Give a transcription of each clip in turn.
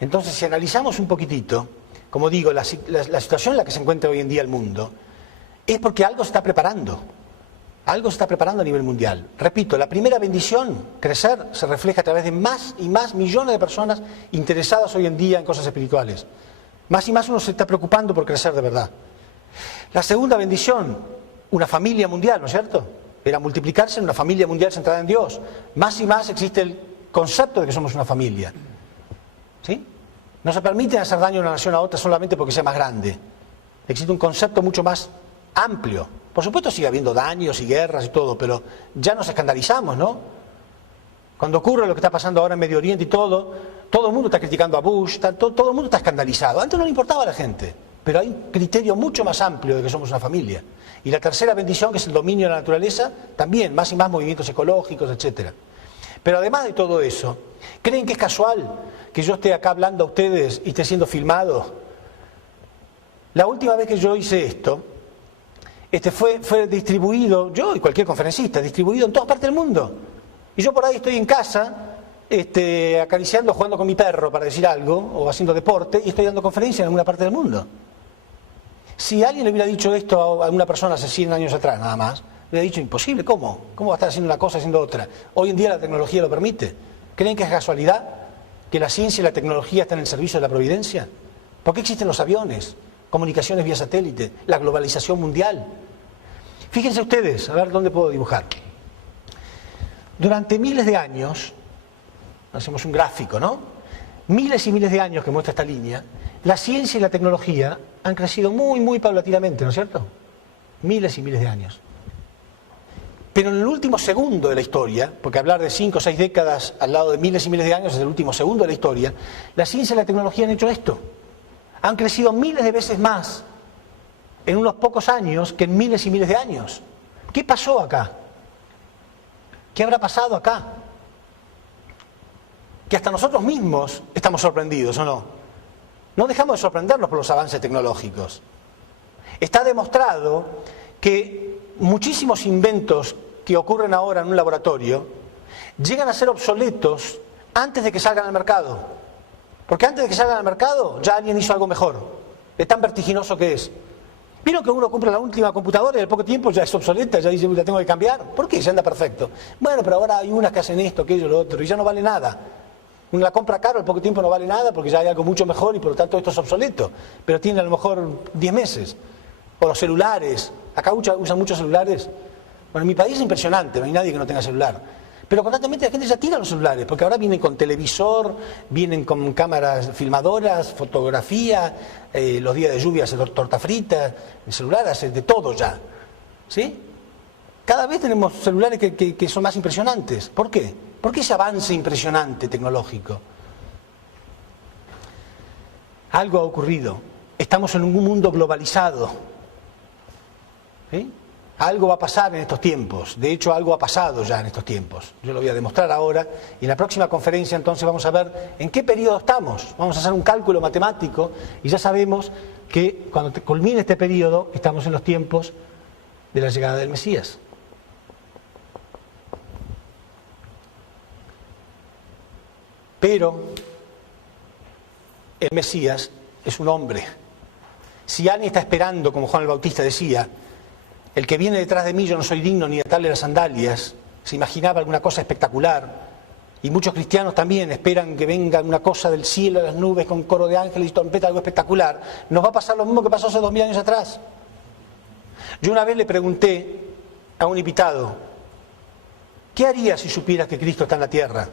Entonces, si analizamos un poquitito, como digo, la situación en la que se encuentra hoy en día el mundo, es porque algo se está preparando. Algo se está preparando a nivel mundial. Repito, la primera bendición, crecer, se refleja a través de más y más millones de personas interesadas hoy en día en cosas espirituales. Más y más uno se está preocupando por crecer de verdad. La segunda bendición, una familia mundial, ¿no es cierto? Era multiplicarse en una familia mundial centrada en Dios. Más y más existe el concepto de que somos una familia. ¿Sí? No se permite hacer daño a una nación a otra solamente porque sea más grande. Existe un concepto mucho más amplio. Por supuesto sigue habiendo daños y guerras y todo, pero ya nos escandalizamos, ¿no? Cuando ocurre lo que está pasando ahora en Medio Oriente y todo el mundo está criticando a Bush, todo el mundo está escandalizado. Antes no le importaba a la gente, pero hay un criterio mucho más amplio de que somos una familia. Y la tercera bendición, que es el dominio de la naturaleza, también, más y más movimientos ecológicos, etc. Pero además de todo eso, ¿creen que es casual que yo esté acá hablando a ustedes y esté siendo filmado? La última vez que yo hice esto, fue distribuido, yo y cualquier conferencista, distribuido en todas partes del mundo. Y yo por ahí estoy en casa, acariciando, jugando con mi perro, para decir algo, o haciendo deporte, y estoy dando conferencias en alguna parte del mundo. Si alguien le hubiera dicho esto a una persona hace 100 años atrás, nada más, le hubiera dicho, imposible, ¿cómo? ¿Cómo va a estar haciendo una cosa haciendo otra? Hoy en día la tecnología lo permite. ¿Creen que es casualidad que la ciencia y la tecnología están en el servicio de la providencia? ¿Por qué existen los aviones? Comunicaciones vía satélite, la globalización mundial. Fíjense ustedes, a ver dónde puedo dibujar. Durante miles de años, hacemos un gráfico, ¿no? Miles y miles de años que muestra esta línea, la ciencia y la tecnología han crecido muy, muy paulatinamente, ¿no es cierto? Miles y miles de años. Pero en el último segundo de la historia, porque hablar de 5 o 6 décadas al lado de miles y miles de años es el último segundo de la historia, la ciencia y la tecnología han hecho esto. Han crecido miles de veces más en unos pocos años que en miles y miles de años. ¿Qué pasó acá? ¿Qué habrá pasado acá? Que hasta nosotros mismos estamos sorprendidos, ¿o no? No dejamos de sorprendernos por los avances tecnológicos. Está demostrado que muchísimos inventos que ocurren ahora en un laboratorio llegan a ser obsoletos antes de que salgan al mercado. Porque antes de que salgan al mercado ya alguien hizo algo mejor. Es tan vertiginoso que es. ¿Vieron que uno compra la última computadora y al poco tiempo ya es obsoleta? Ya dice, la tengo que cambiar. ¿Por qué? Se anda perfecto. Bueno, pero ahora hay unas que hacen esto, aquello, lo otro, y ya no vale nada. Uno la compra caro, al poco tiempo no vale nada porque ya hay algo mucho mejor y por lo tanto esto es obsoleto. Pero tiene a lo mejor 10 meses. O los celulares. Acá usan muchos celulares. Bueno, en mi país es impresionante, no hay nadie que no tenga celular. Pero constantemente la gente ya tira los celulares, porque ahora vienen con televisor, vienen con cámaras filmadoras, fotografía, los días de lluvia hace torta frita, el celular hace de todo ya. ¿Sí? Cada vez tenemos celulares que son más impresionantes. ¿Por qué? ¿Por qué ese avance impresionante tecnológico? Algo ha ocurrido. Estamos en un mundo globalizado. ¿Sí? Algo va a pasar en estos tiempos. De hecho, algo ha pasado ya en estos tiempos. Yo lo voy a demostrar ahora. Y en la próxima conferencia, entonces, vamos a ver en qué periodo estamos. Vamos a hacer un cálculo matemático y ya sabemos que cuando culmine este periodo, estamos en los tiempos de la llegada del Mesías. Pero el Mesías es un hombre. Si alguien está esperando, como Juan el Bautista decía, el que viene detrás de mí, yo no soy digno ni de atarle las sandalias, se imaginaba alguna cosa espectacular. Y muchos cristianos también esperan que venga una cosa del cielo, de las nubes, con coro de ángeles y trompeta, algo espectacular. Nos va a pasar lo mismo que pasó hace 2000 años atrás. Yo una vez le pregunté a un invitado, ¿qué harías si supieras que Cristo está en la tierra?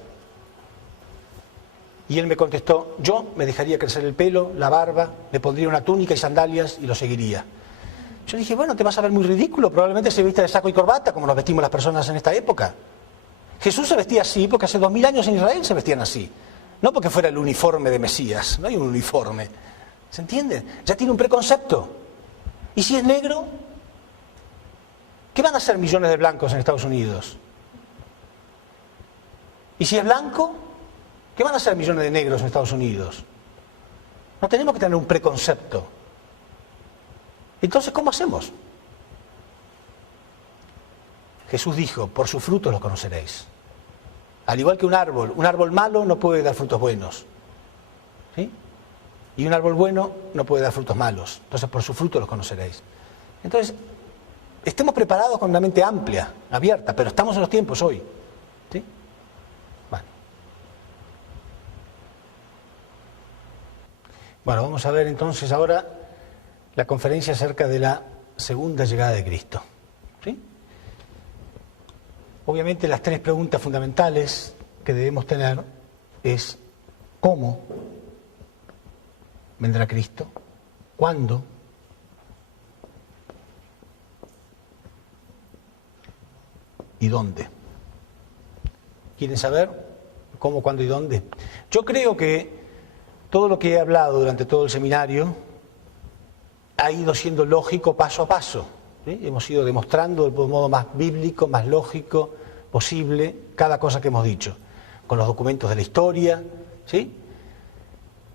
Y él me contestó, yo me dejaría crecer el pelo, la barba, me pondría una túnica y sandalias y lo seguiría. Yo dije, bueno, te vas a ver muy ridículo, probablemente se vista de saco y corbata, como nos vestimos las personas en esta época. Jesús se vestía así porque hace 2000 años en Israel se vestían así. No porque fuera el uniforme de Mesías, no hay un uniforme. ¿Se entiende? Ya tiene un preconcepto. ¿Y si es negro? ¿Qué van a hacer millones de blancos en Estados Unidos? ¿Y si es blanco? ¿Qué van a hacer millones de negros en Estados Unidos? No tenemos que tener un preconcepto. Entonces, ¿cómo hacemos? Jesús dijo, por sus frutos los conoceréis. Al igual que un árbol malo no puede dar frutos buenos. ¿sí? Y un árbol bueno no puede dar frutos malos. Entonces, por sus frutos los conoceréis. Entonces, estemos preparados con una mente amplia, abierta, pero estamos en los tiempos hoy. ¿Sí? Bueno, vamos a ver entonces ahora la conferencia acerca de la segunda llegada de Cristo. ¿Sí? Obviamente las tres preguntas fundamentales que debemos tener es ¿cómo vendrá Cristo? ¿Cuándo? ¿Y dónde? ¿Quieren saber cómo, cuándo y dónde? Yo creo que todo lo que he hablado durante todo el seminario ha ido siendo lógico paso a paso. ¿Sí? Hemos ido demostrando del modo más bíblico, más lógico posible cada cosa que hemos dicho, con los documentos de la historia. ¿Sí?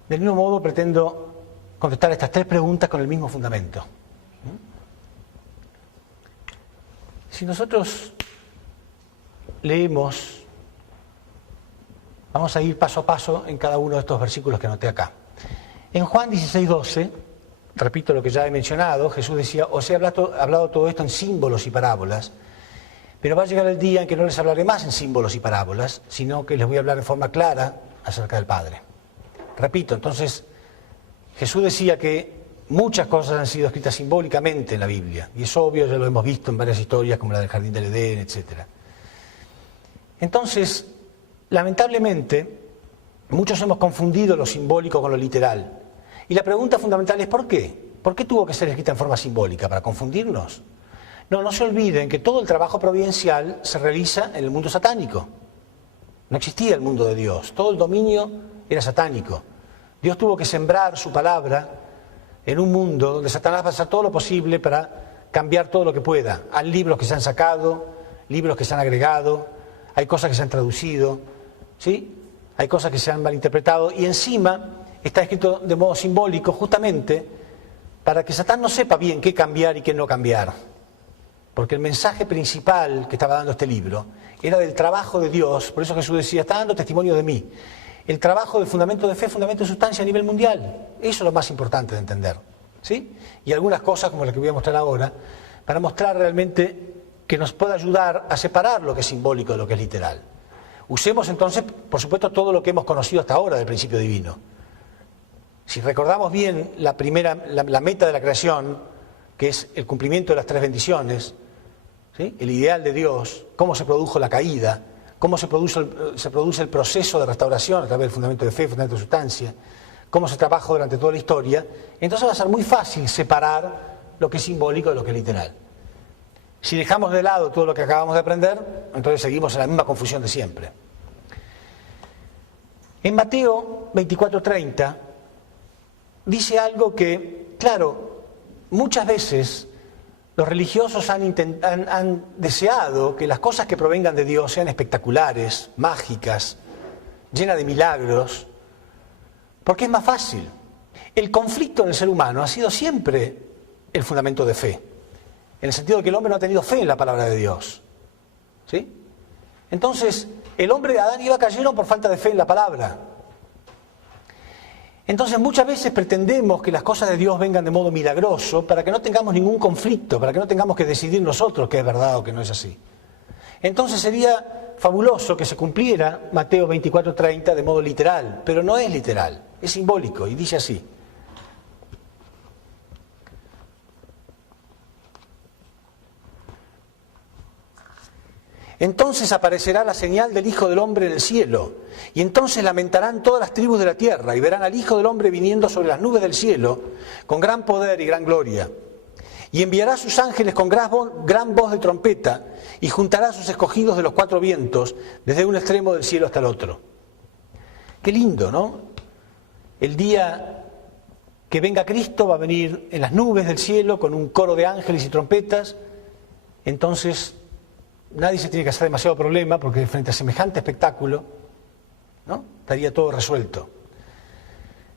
Del mismo modo pretendo contestar estas tres preguntas con el mismo fundamento. Si nosotros leemos, vamos a ir paso a paso en cada uno de estos versículos que anoté acá. En Juan 16:12, repito lo que ya he mencionado, Jesús decía, os he hablado todo esto en símbolos y parábolas, pero va a llegar el día en que no les hablaré más en símbolos y parábolas, sino que les voy a hablar de forma clara acerca del Padre. Repito, entonces, Jesús decía que muchas cosas han sido escritas simbólicamente en la Biblia, y es obvio, ya lo hemos visto en varias historias como la del Jardín del Edén, etc. Entonces, lamentablemente, muchos hemos confundido lo simbólico con lo literal. Y la pregunta fundamental es ¿por qué? ¿Por qué tuvo que ser escrita en forma simbólica? ¿Para confundirnos? No se olviden que todo el trabajo providencial se realiza en el mundo satánico. No existía el mundo de Dios, todo el dominio era satánico. Dios tuvo que sembrar su palabra en un mundo donde Satanás va a hacer todo lo posible para cambiar todo lo que pueda. Hay libros que se han sacado, libros que se han agregado, hay cosas que se han traducido, ¿sí? Hay cosas que se han malinterpretado y encima está escrito de modo simbólico justamente para que Satán no sepa bien qué cambiar y qué no cambiar. Porque el mensaje principal que estaba dando este libro era del trabajo de Dios, por eso Jesús decía, está dando testimonio de mí. El trabajo del fundamento de fe, fundamento de sustancia a nivel mundial. Eso es lo más importante de entender. ¿Sí? Y algunas cosas, como las que voy a mostrar ahora, para mostrar realmente que nos pueda ayudar a separar lo que es simbólico de lo que es literal. Usemos entonces, por supuesto, todo lo que hemos conocido hasta ahora del principio divino. Si recordamos bien la meta de la creación, que es el cumplimiento de las tres bendiciones, ¿sí? El ideal de Dios, cómo se produjo la caída, cómo se produce el proceso de restauración a través del fundamento de fe, fundamento de sustancia, cómo se trabaja durante toda la historia, entonces va a ser muy fácil separar lo que es simbólico de lo que es literal. Si dejamos de lado todo lo que acabamos de aprender, entonces seguimos en la misma confusión de siempre. En Mateo 24:30 dice algo que, claro, muchas veces los religiosos han deseado que las cosas que provengan de Dios sean espectaculares, mágicas, llenas de milagros, porque es más fácil. El conflicto en el ser humano ha sido siempre el fundamento de fe, en el sentido de que el hombre no ha tenido fe en la palabra de Dios. ¿Sí? Entonces, el hombre de Adán y Eva cayeron por falta de fe en la palabra. Entonces, muchas veces pretendemos que las cosas de Dios vengan de modo milagroso para que no tengamos ningún conflicto, para que no tengamos que decidir nosotros qué es verdad o qué no es así. Entonces sería fabuloso que se cumpliera Mateo 24:30 de modo literal, pero no es literal, es simbólico y dice así. Entonces aparecerá la señal del Hijo del Hombre en el cielo, y entonces lamentarán todas las tribus de la tierra, y verán al Hijo del Hombre viniendo sobre las nubes del cielo, con gran poder y gran gloria. Y enviará a sus ángeles con gran voz de trompeta, y juntará a sus escogidos de los cuatro vientos, desde un extremo del cielo hasta el otro. Qué lindo, ¿no? El día que venga Cristo va a venir en las nubes del cielo, con un coro de ángeles y trompetas, entonces nadie se tiene que hacer demasiado problema porque frente a semejante espectáculo, ¿no? Estaría todo resuelto.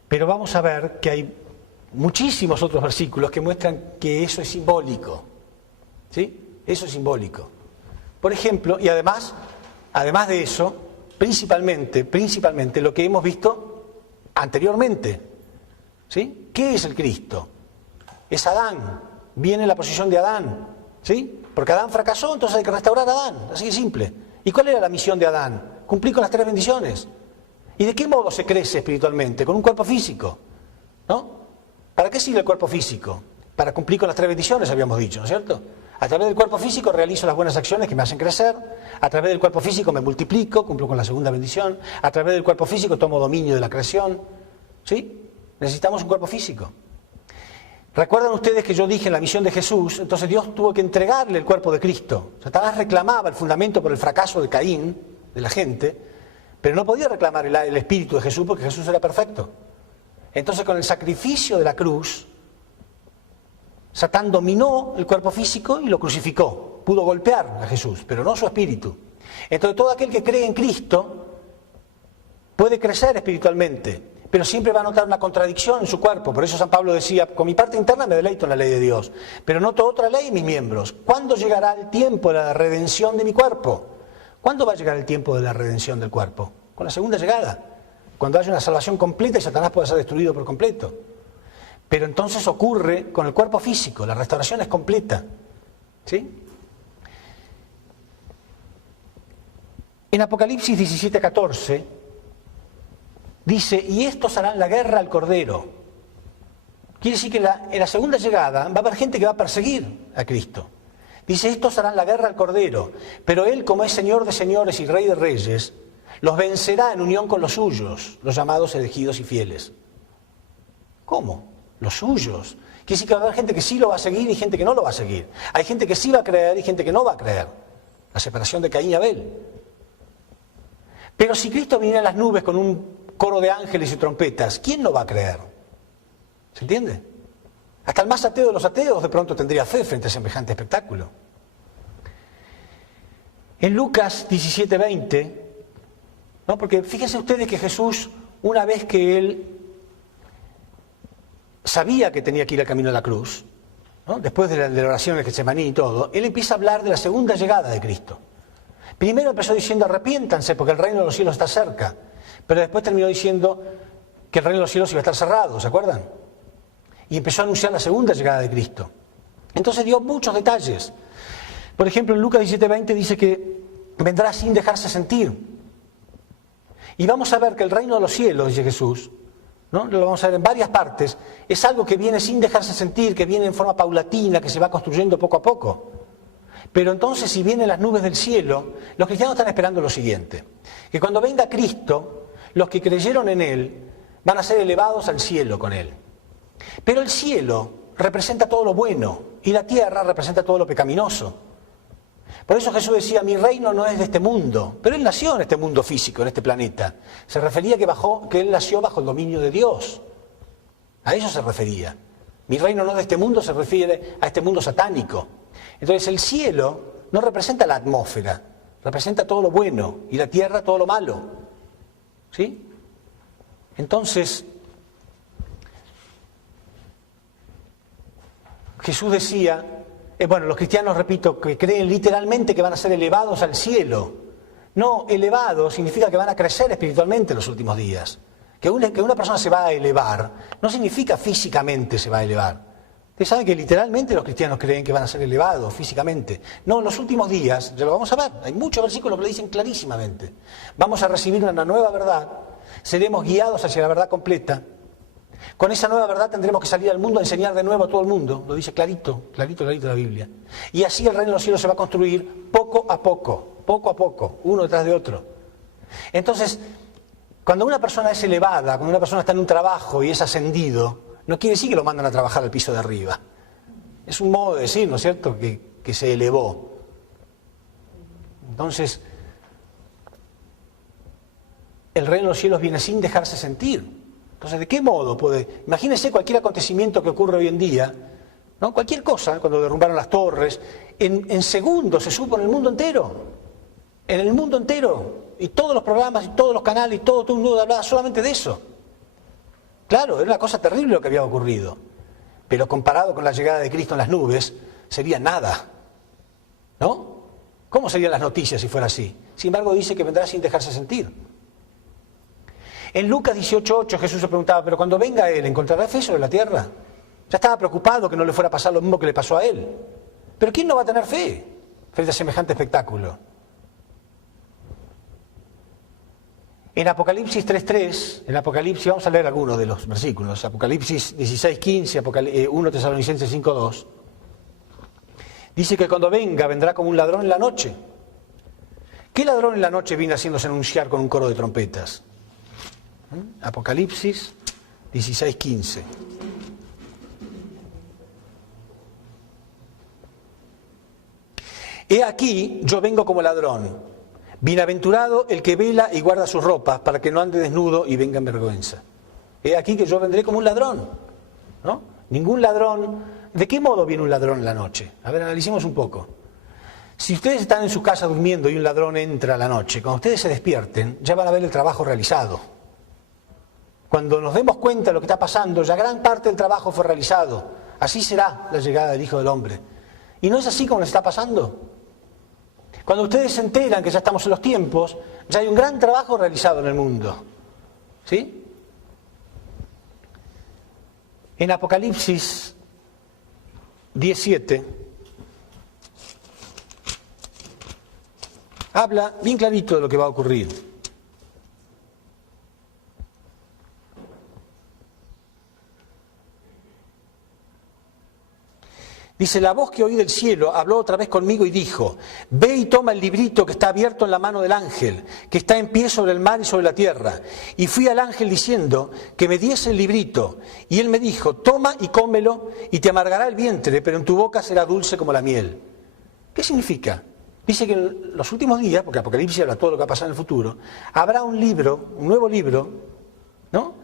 Pero vamos a ver que hay muchísimos otros versículos que muestran que eso es simbólico. ¿Sí? Eso es simbólico. Por ejemplo, y además de eso, principalmente lo que hemos visto anteriormente. ¿Sí? ¿Qué es el Cristo? Es Adán, viene en la posición de Adán, ¿sí? Porque Adán fracasó, entonces hay que restaurar a Adán, así de simple. ¿Y cuál era la misión de Adán? Cumplir con las 3 bendiciones. ¿Y de qué modo se crece espiritualmente? Con un cuerpo físico, ¿no? ¿Para qué sirve el cuerpo físico? Para cumplir con las 3 bendiciones, habíamos dicho, ¿no es cierto? A través del cuerpo físico realizo las buenas acciones que me hacen crecer, a través del cuerpo físico me multiplico, cumplo con la segunda bendición, a través del cuerpo físico tomo dominio de la creación, ¿sí? Necesitamos un cuerpo físico. ¿Recuerdan ustedes que yo dije en la misión de Jesús? Entonces Dios tuvo que entregarle el cuerpo de Cristo. Satanás reclamaba el fundamento por el fracaso de Caín, de la gente, pero no podía reclamar el espíritu de Jesús porque Jesús era perfecto. Entonces con el sacrificio de la cruz, Satán dominó el cuerpo físico y lo crucificó. Pudo golpear a Jesús, pero no su espíritu. Entonces todo aquel que cree en Cristo puede crecer espiritualmente, pero siempre va a notar una contradicción en su cuerpo. Por eso San Pablo decía, con mi parte interna me deleito en la ley de Dios, pero noto otra ley en mis miembros. ¿Cuándo llegará el tiempo de la redención de mi cuerpo? ¿Cuándo va a llegar el tiempo de la redención del cuerpo? Con la segunda llegada, cuando haya una salvación completa y Satanás pueda ser destruido por completo. Pero entonces ocurre con el cuerpo físico, la restauración es completa, ¿sí? En Apocalipsis 17:14 dice, y estos harán la guerra al Cordero. Quiere decir que en la segunda llegada va a haber gente que va a perseguir a Cristo. Dice, estos harán la guerra al Cordero, pero Él, como es Señor de señores y Rey de reyes, los vencerá en unión con los suyos, los llamados elegidos y fieles. ¿Cómo? Los suyos. Quiere decir que va a haber gente que sí lo va a seguir y gente que no lo va a seguir. Hay gente que sí va a creer y gente que no va a creer. La separación de Caín y Abel. Pero si Cristo viniera en las nubes con un coro de ángeles y trompetas, ¿quién no va a creer? ¿Se entiende? Hasta el más ateo de los ateos de pronto tendría fe frente a semejante espectáculo. En Lucas 17:20, ¿no? Porque fíjense ustedes que Jesús, una vez que Él sabía que tenía que ir al camino de la cruz, ¿no? Después de la oración de Getsemaní y todo, Él empieza a hablar de la segunda llegada de Cristo. Primero empezó diciendo, arrepiéntanse porque el reino de los cielos está cerca. Pero después terminó diciendo que el reino de los cielos iba a estar cerrado, ¿se acuerdan? Y empezó a anunciar la segunda llegada de Cristo. Entonces dio muchos detalles. Por ejemplo, en Lucas 17:20 dice que vendrá sin dejarse sentir. Y vamos a ver que el reino de los cielos, dice Jesús, ¿no? Lo vamos a ver en varias partes, es algo que viene sin dejarse sentir, que viene en forma paulatina, que se va construyendo poco a poco. Pero entonces, si vienen las nubes del cielo, los cristianos están esperando lo siguiente, que cuando venga Cristo, los que creyeron en Él van a ser elevados al cielo con Él. Pero el cielo representa todo lo bueno y la tierra representa todo lo pecaminoso. Por eso Jesús decía, mi reino no es de este mundo, pero Él nació en este mundo físico, en este planeta. Se refería que Él nació bajo el dominio de Dios. A eso se refería. Mi reino no es de este mundo, se refiere a este mundo satánico. Entonces el cielo no representa la atmósfera, representa todo lo bueno y la tierra todo lo malo. ¿Sí? Entonces, Jesús decía, los cristianos, repito, que creen literalmente que van a ser elevados al cielo. No, elevados significa que van a crecer espiritualmente en los últimos días. Que una persona se va a elevar no significa físicamente se va a elevar. Ustedes saben que literalmente los cristianos creen que van a ser elevados físicamente. No, en los últimos días, ya lo vamos a ver, hay muchos versículos que lo dicen clarísimamente. Vamos a recibir una nueva verdad, seremos guiados hacia la verdad completa. Con esa nueva verdad tendremos que salir al mundo a enseñar de nuevo a todo el mundo, lo dice clarito la Biblia. Y así el reino de los cielos se va a construir poco a poco, uno detrás de otro. Entonces, cuando una persona es elevada, cuando una persona está en un trabajo y es ascendido, no quiere decir que lo mandan a trabajar al piso de arriba. Es un modo de decir, ¿no es cierto?, que se elevó. Entonces, el reino de los cielos viene sin dejarse sentir. Entonces, ¿de qué modo puede? Imagínense cualquier acontecimiento que ocurre hoy en día, ¿no? Cualquier cosa, cuando derrumbaron las torres, en segundos se supo en el mundo entero. En el mundo entero. Y todos los programas, y todos los canales, y todo el mundo hablaba solamente de eso. Claro, era una cosa terrible lo que había ocurrido. Pero comparado con la llegada de Cristo en las nubes, sería nada. ¿No? ¿Cómo serían las noticias si fuera así? Sin embargo, dice que vendrá sin dejarse sentir. En Lucas 18:8 Jesús se preguntaba, pero cuando venga Él, ¿encontrará fe sobre la tierra? Ya estaba preocupado que no le fuera a pasar lo mismo que le pasó a Él. Pero ¿quién no va a tener fe frente a semejante espectáculo? En Apocalipsis 3:3, en Apocalipsis, vamos a leer algunos de los versículos, Apocalipsis 16:15, 1 Tesalonicenses 5:2, dice que cuando venga, vendrá como un ladrón en la noche. ¿Qué ladrón en la noche viene haciéndose anunciar con un coro de trompetas? Apocalipsis 16:15. He aquí, yo vengo como ladrón. Bienaventurado el que vela y guarda sus ropas para que no ande desnudo y venga en vergüenza. He aquí que yo vendré como un ladrón, ¿no? Ningún ladrón. ¿De qué modo viene un ladrón en la noche? A ver, analicemos un poco. Si ustedes están en su casa durmiendo y un ladrón entra a la noche, cuando ustedes se despierten, ya van a ver el trabajo realizado. Cuando nos demos cuenta de lo que está pasando, ya gran parte del trabajo fue realizado. Así será la llegada del Hijo del Hombre. ¿Y no es así como les está pasando? Cuando ustedes se enteran que ya estamos en los tiempos, ya hay un gran trabajo realizado en el mundo. ¿Sí? En Apocalipsis 17 habla bien clarito de lo que va a ocurrir. Dice, la voz que oí del cielo habló otra vez conmigo y dijo, ve y toma el librito que está abierto en la mano del ángel, que está en pie sobre el mar y sobre la tierra. Y fui al ángel diciendo que me diese el librito. Y él me dijo, toma y cómelo, y te amargará el vientre, pero en tu boca será dulce como la miel. ¿Qué significa? Dice que en los últimos días, porque Apocalipsis habla todo lo que va a pasar en el futuro, habrá un libro, un nuevo libro, ¿no?,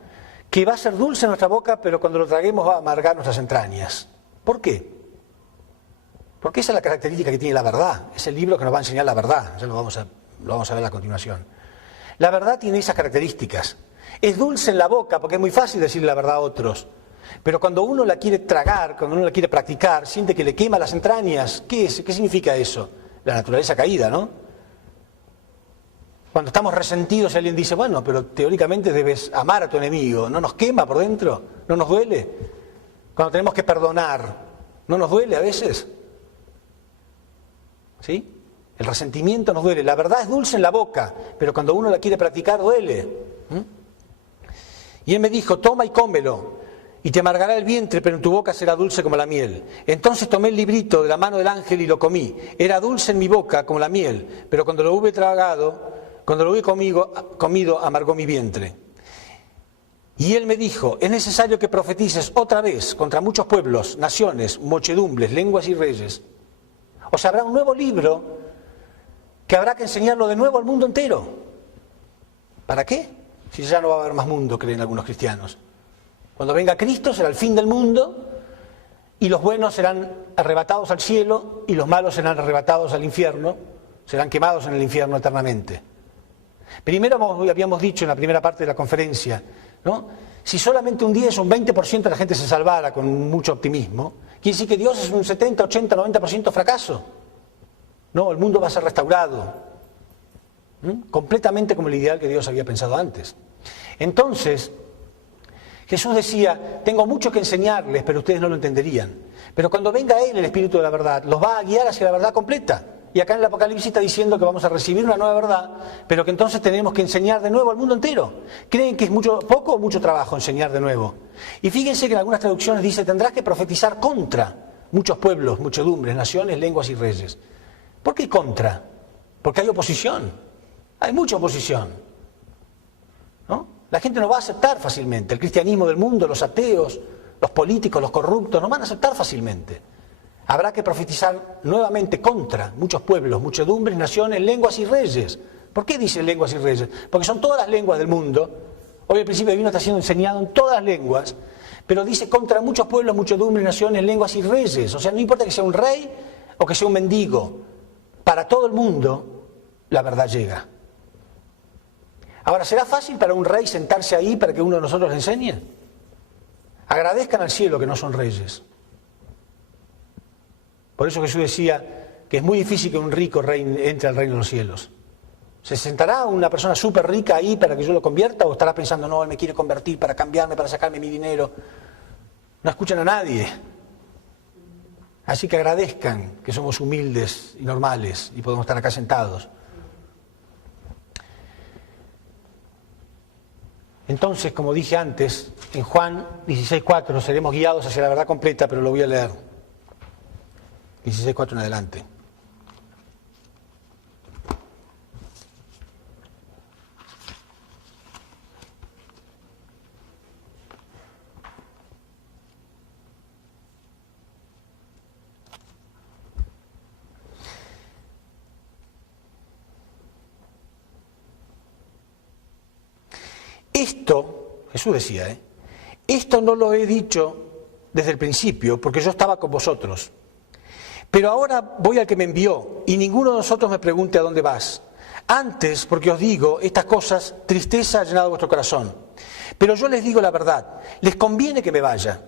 que va a ser dulce en nuestra boca, pero cuando lo traguemos va a amargar nuestras entrañas. ¿Por qué? Porque esa es la característica que tiene la verdad. Es el libro que nos va a enseñar la verdad. Ya lo vamos a ver a continuación. La verdad tiene esas características. Es dulce en la boca porque es muy fácil decir la verdad a otros. Pero cuando uno la quiere tragar, cuando uno la quiere practicar, siente que le quema las entrañas. ¿Qué es? ¿Qué significa eso? La naturaleza caída, ¿no? Cuando estamos resentidos, alguien dice, bueno, pero teóricamente debes amar a tu enemigo. ¿No nos quema por dentro? ¿No nos duele? Cuando tenemos que perdonar, ¿no nos duele a veces? ¿Sí? El resentimiento nos duele. La verdad es dulce en la boca, pero cuando uno la quiere practicar duele. Y él me dijo, toma y cómelo, y te amargará el vientre, pero en tu boca será dulce como la miel. Entonces tomé el librito de la mano del ángel y lo comí. Era dulce en mi boca como la miel, pero cuando lo hube tragado, cuando lo hube comido, amargó mi vientre. Y él me dijo, es necesario que profetices otra vez contra muchos pueblos, naciones, muchedumbres, lenguas y reyes. O sea, habrá un nuevo libro que habrá que enseñarlo de nuevo al mundo entero. ¿Para qué? Si ya no va a haber más mundo, creen algunos cristianos. Cuando venga Cristo será el fin del mundo y los buenos serán arrebatados al cielo y los malos serán arrebatados al infierno, serán quemados en el infierno eternamente. Primero habíamos dicho en la primera parte de la conferencia, ¿no?, si solamente un 10 o un 20% de la gente se salvara con mucho optimismo, quiere decir que Dios es un 70, 80, 90% fracaso. No, el mundo va a ser restaurado, completamente como el ideal que Dios había pensado antes. Entonces, Jesús decía, tengo mucho que enseñarles, pero ustedes no lo entenderían. Pero cuando venga Él, el Espíritu de la verdad, los va a guiar hacia la verdad completa. Y acá en el Apocalipsis está diciendo que vamos a recibir una nueva verdad, pero que entonces tenemos que enseñar de nuevo al mundo entero. ¿Creen que es poco o mucho trabajo enseñar de nuevo? Y fíjense que en algunas traducciones dice, tendrás que profetizar contra muchos pueblos, muchedumbres, naciones, lenguas y reyes. ¿Por qué contra? Porque hay oposición. Hay mucha oposición, ¿no? La gente no va a aceptar fácilmente. El cristianismo del mundo, los ateos, los políticos, los corruptos, no van a aceptar fácilmente. Habrá que profetizar nuevamente contra muchos pueblos, muchedumbres, naciones, lenguas y reyes. ¿Por qué dice lenguas y reyes? Porque son todas las lenguas del mundo. Hoy el principio divino está siendo enseñado en todas las lenguas, pero dice contra muchos pueblos, muchedumbres, naciones, lenguas y reyes. O sea, no importa que sea un rey o que sea un mendigo. Para todo el mundo la verdad llega. Ahora, ¿será fácil para un rey sentarse ahí para que uno de nosotros le enseñe? Agradezcan al cielo que no son reyes. Por eso Jesús decía que es muy difícil que un rico rey entre al reino de los cielos. ¿Se sentará una persona súper rica ahí para que yo lo convierta o estará pensando, no, él me quiere convertir para cambiarme, para sacarme mi dinero? No escuchan a nadie. Así que agradezcan que somos humildes y normales y podemos estar acá sentados. Entonces, como dije antes, en Juan 16:4 seremos guiados hacia la verdad completa, pero lo voy a leer. 16:4 en adelante. Esto, Jesús decía, esto no lo he dicho desde el principio, porque yo estaba con vosotros. Pero ahora voy al que me envió, y ninguno de nosotros me pregunte a dónde vas. Antes, porque os digo estas cosas, tristeza ha llenado vuestro corazón. Pero yo les digo la verdad, les conviene que me vaya.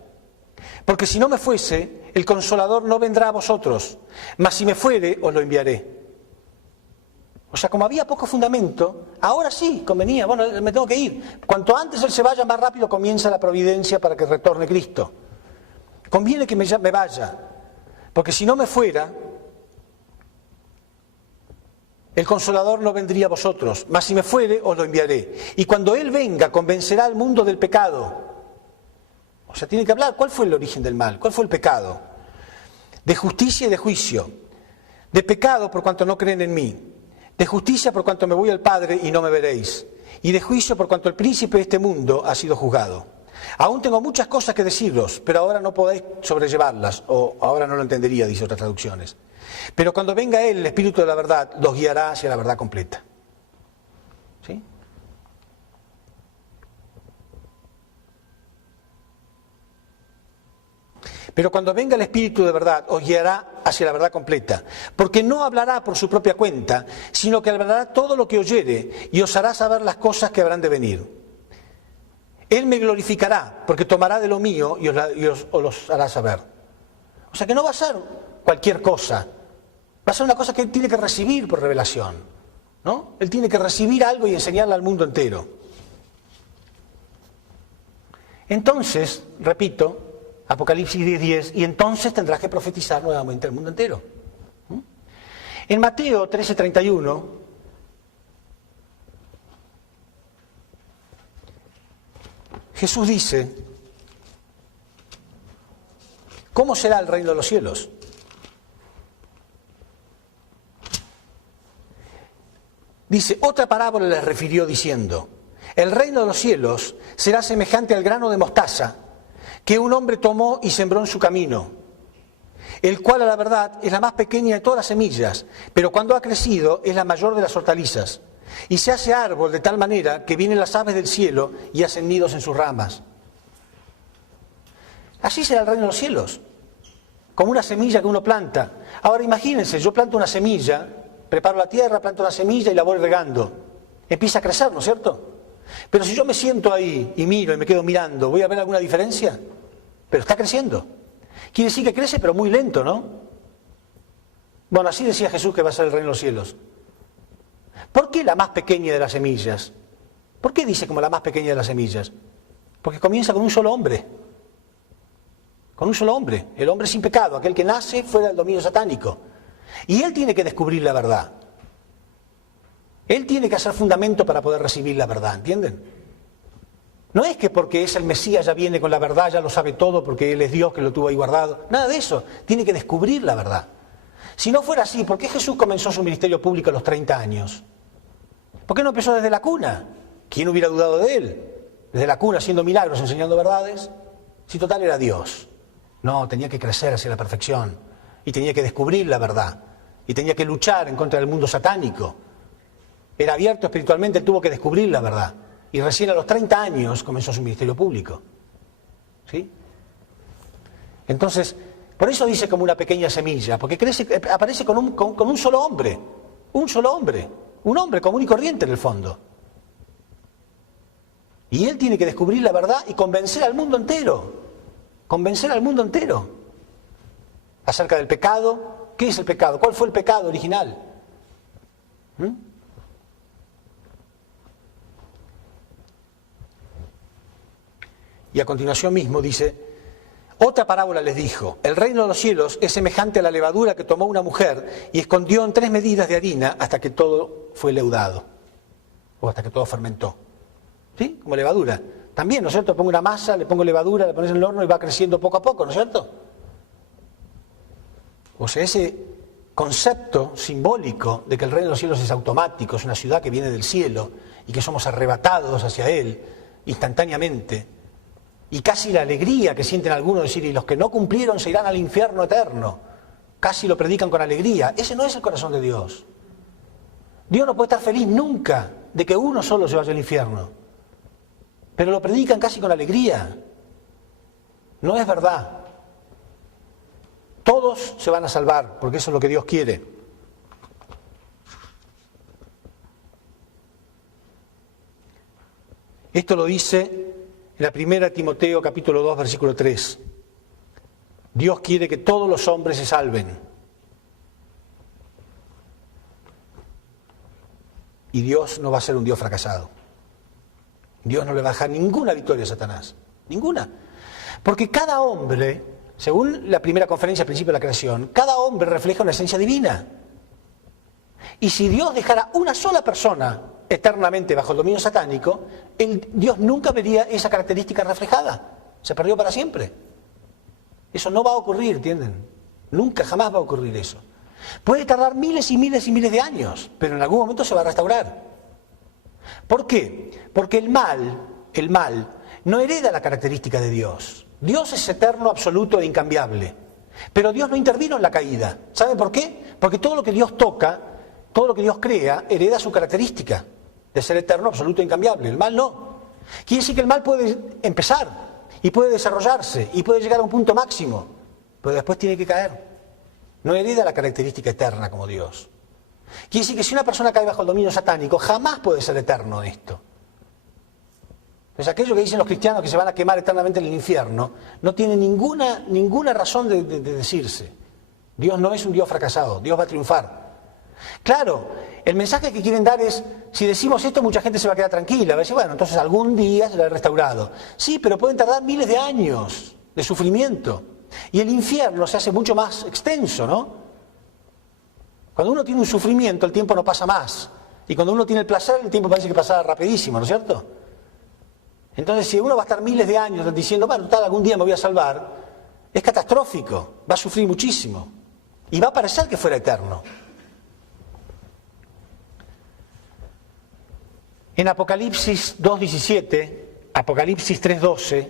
Porque si no me fuese, el Consolador no vendrá a vosotros, mas si me fuere, os lo enviaré. O sea, como había poco fundamento, ahora sí, convenía, bueno, me tengo que ir. Cuanto antes él se vaya, más rápido comienza la providencia para que retorne Cristo. Conviene que me vaya, porque si no me fuera, el Consolador no vendría a vosotros, mas si me fuere, os lo enviaré. Y cuando Él venga, convencerá al mundo del pecado. O sea, tiene que hablar, ¿cuál fue el origen del mal? ¿Cuál fue el pecado? De justicia y de juicio. De pecado por cuanto no creen en mí. De justicia por cuanto me voy al Padre y no me veréis. Y de juicio por cuanto el príncipe de este mundo ha sido juzgado. Aún tengo muchas cosas que deciros, pero ahora no podéis sobrellevarlas, o ahora no lo entendería, dice otras traducciones. Pero cuando venga Él, el Espíritu de la verdad, los guiará hacia la verdad completa. ¿Sí? Pero cuando venga el Espíritu de verdad, os guiará hacia la verdad completa, porque no hablará por su propia cuenta, sino que hablará todo lo que oyere y os hará saber las cosas que habrán de venir. Él me glorificará, porque tomará de lo mío y os los hará saber. O sea que no va a ser cualquier cosa, va a ser una cosa que Él tiene que recibir por revelación, ¿no? Él tiene que recibir algo y enseñarla al mundo entero. Entonces, repito, Apocalipsis 10:10, y entonces tendrás que profetizar nuevamente al mundo entero. En Mateo 13:31, Jesús dice, ¿cómo será el reino de los cielos? Dice, otra parábola les refirió diciendo, el reino de los cielos será semejante al grano de mostaza, que un hombre tomó y sembró en su camino, el cual a la verdad es la más pequeña de todas las semillas, pero cuando ha crecido es la mayor de las hortalizas, y se hace árbol de tal manera que vienen las aves del cielo y hacen nidos en sus ramas. Así será el reino de los cielos, como una semilla que uno planta. Ahora imagínense, yo planto una semilla, preparo la tierra, planto una semilla y la voy regando. Empieza a crecer, ¿no es cierto? Pero si yo me siento ahí y miro y me quedo mirando, ¿voy a ver alguna diferencia? Pero está creciendo. Quiere decir que crece, pero muy lento, ¿no? Bueno, así decía Jesús que va a ser el reino de los cielos. ¿Por qué la más pequeña de las semillas? ¿Por qué dice como la más pequeña de las semillas? Porque comienza con un solo hombre. Con un solo hombre. El hombre sin pecado, aquel que nace fuera del dominio satánico. Y él tiene que descubrir la verdad. Él tiene que hacer fundamento para poder recibir la verdad, ¿entienden? No es que porque es el Mesías ya viene con la verdad, ya lo sabe todo porque Él es Dios que lo tuvo ahí guardado. Nada de eso. Tiene que descubrir la verdad. Si no fuera así, ¿por qué Jesús comenzó su ministerio público a los 30 años? ¿Por qué no empezó desde la cuna? ¿Quién hubiera dudado de Él? Desde la cuna haciendo milagros, enseñando verdades. Si total era Dios. No, tenía que crecer hacia la perfección. Y tenía que descubrir la verdad. Y tenía que luchar en contra del mundo satánico. Era abierto espiritualmente, él tuvo que descubrir la verdad. Y recién a los 30 años comenzó su ministerio público. ¿Sí? Entonces, por eso dice como una pequeña semilla, porque aparece con un solo hombre. Un solo hombre. Un hombre común y corriente en el fondo. Y él tiene que descubrir la verdad y convencer al mundo entero. Convencer al mundo entero. Acerca del pecado. ¿Qué es el pecado? ¿Cuál fue el pecado original? Y a continuación mismo dice, otra parábola les dijo, el reino de los cielos es semejante a la levadura que tomó una mujer y escondió en 3 medidas de harina hasta que todo fue leudado, o hasta que todo fermentó. ¿Sí? Como levadura. También, ¿no es cierto? Pongo una masa, le pongo levadura, le pones en el horno y va creciendo poco a poco, ¿no es cierto? O sea, ese concepto simbólico de que el reino de los cielos es automático, es una ciudad que viene del cielo y que somos arrebatados hacia él instantáneamente, y casi la alegría que sienten algunos de decir, y los que no cumplieron se irán al infierno eterno, casi lo predican con alegría. Ese no es el corazón de Dios. Dios no puede estar feliz nunca de que uno solo se vaya al infierno, pero lo predican casi con alegría. No es verdad. Todos se van a salvar, porque eso es lo que Dios quiere. Esto lo dice en la 1 Timoteo capítulo 2, versículo 3. Dios quiere que todos los hombres se salven. Y Dios no va a ser un Dios fracasado. Dios no le va a dejar ninguna victoria a Satanás. Ninguna. Porque cada hombre, según la primera conferencia al principio de la creación, cada hombre refleja una esencia divina. Y si Dios dejara una sola persona eternamente bajo el dominio satánico, Dios nunca vería esa característica reflejada. Se perdió para siempre. Eso no va a ocurrir, ¿entienden? Nunca, jamás va a ocurrir eso. Puede tardar miles y miles y miles de años, pero en algún momento se va a restaurar. ¿Por qué? Porque el mal no hereda la característica de Dios. Dios es eterno, absoluto e incambiable. Pero Dios no intervino en la caída. ¿Saben por qué? Porque todo lo que Dios toca, todo lo que Dios crea, hereda su característica de ser eterno, absoluto e incambiable. El mal no. Quiere decir que el mal puede empezar y puede desarrollarse y puede llegar a un punto máximo, pero después tiene que caer. No hereda la característica eterna como Dios. Quiere decir que si una persona cae bajo el dominio satánico, jamás puede ser eterno esto. Pues aquello que dicen los cristianos que se van a quemar eternamente en el infierno, no tiene ninguna razón de decirse. Dios no es un Dios fracasado, Dios va a triunfar. Claro, el mensaje que quieren dar es, si decimos esto, mucha gente se va a quedar tranquila, va a decir, bueno, entonces algún día se lo ha restaurado. Sí, pero pueden tardar miles de años de sufrimiento. Y el infierno se hace mucho más extenso, ¿no? Cuando uno tiene un sufrimiento, el tiempo no pasa más. Y cuando uno tiene el placer, el tiempo parece que pasa rapidísimo, ¿no es cierto? Entonces, si uno va a estar miles de años diciendo, bueno, tal, algún día me voy a salvar, es catastrófico, va a sufrir muchísimo. Y va a parecer que fuera eterno. En Apocalipsis 2.17, Apocalipsis 3.12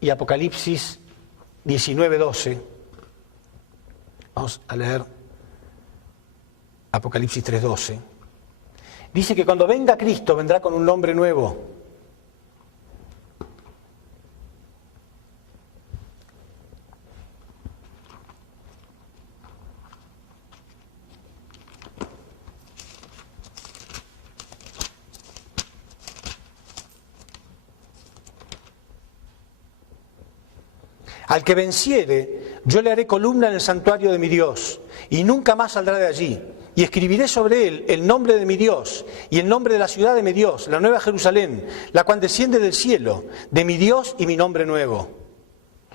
y Apocalipsis 19.12, vamos a leer Apocalipsis 3.12, dice que cuando venga Cristo vendrá con un nombre nuevo. Al que venciere, yo le haré columna en el santuario de mi Dios, y nunca más saldrá de allí. Y escribiré sobre él el nombre de mi Dios, y el nombre de la ciudad de mi Dios, la nueva Jerusalén, la cual desciende del cielo, de mi Dios y mi nombre nuevo.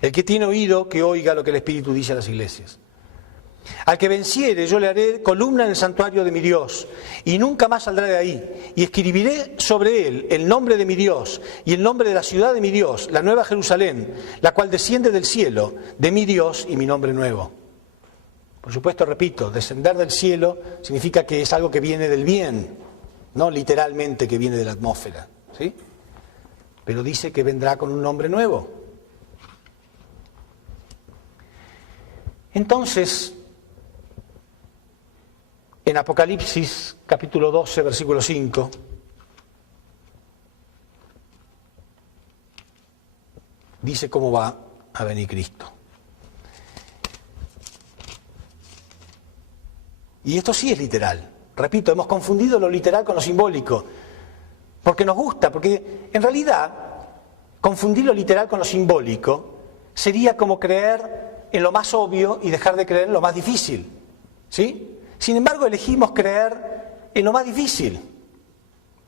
El que tiene oído, que oiga lo que el Espíritu dice a las iglesias. Al que venciere, yo le haré columna en el santuario de mi Dios, y nunca más saldrá de ahí. Y escribiré sobre él el nombre de mi Dios, y el nombre de la ciudad de mi Dios, la nueva Jerusalén, la cual desciende del cielo, de mi Dios y mi nombre nuevo. Por supuesto, repito, descender del cielo significa que es algo que viene del bien, no literalmente que viene de la atmósfera, ¿sí? Pero dice que vendrá con un nombre nuevo. Entonces, en Apocalipsis capítulo 12, versículo 5, dice cómo va a venir Cristo. Y esto sí es literal. Repito, hemos confundido lo literal con lo simbólico, porque nos gusta, porque en realidad confundir lo literal con lo simbólico sería como creer en lo más obvio y dejar de creer en lo más difícil, ¿sí? Sin embargo, elegimos creer en lo más difícil,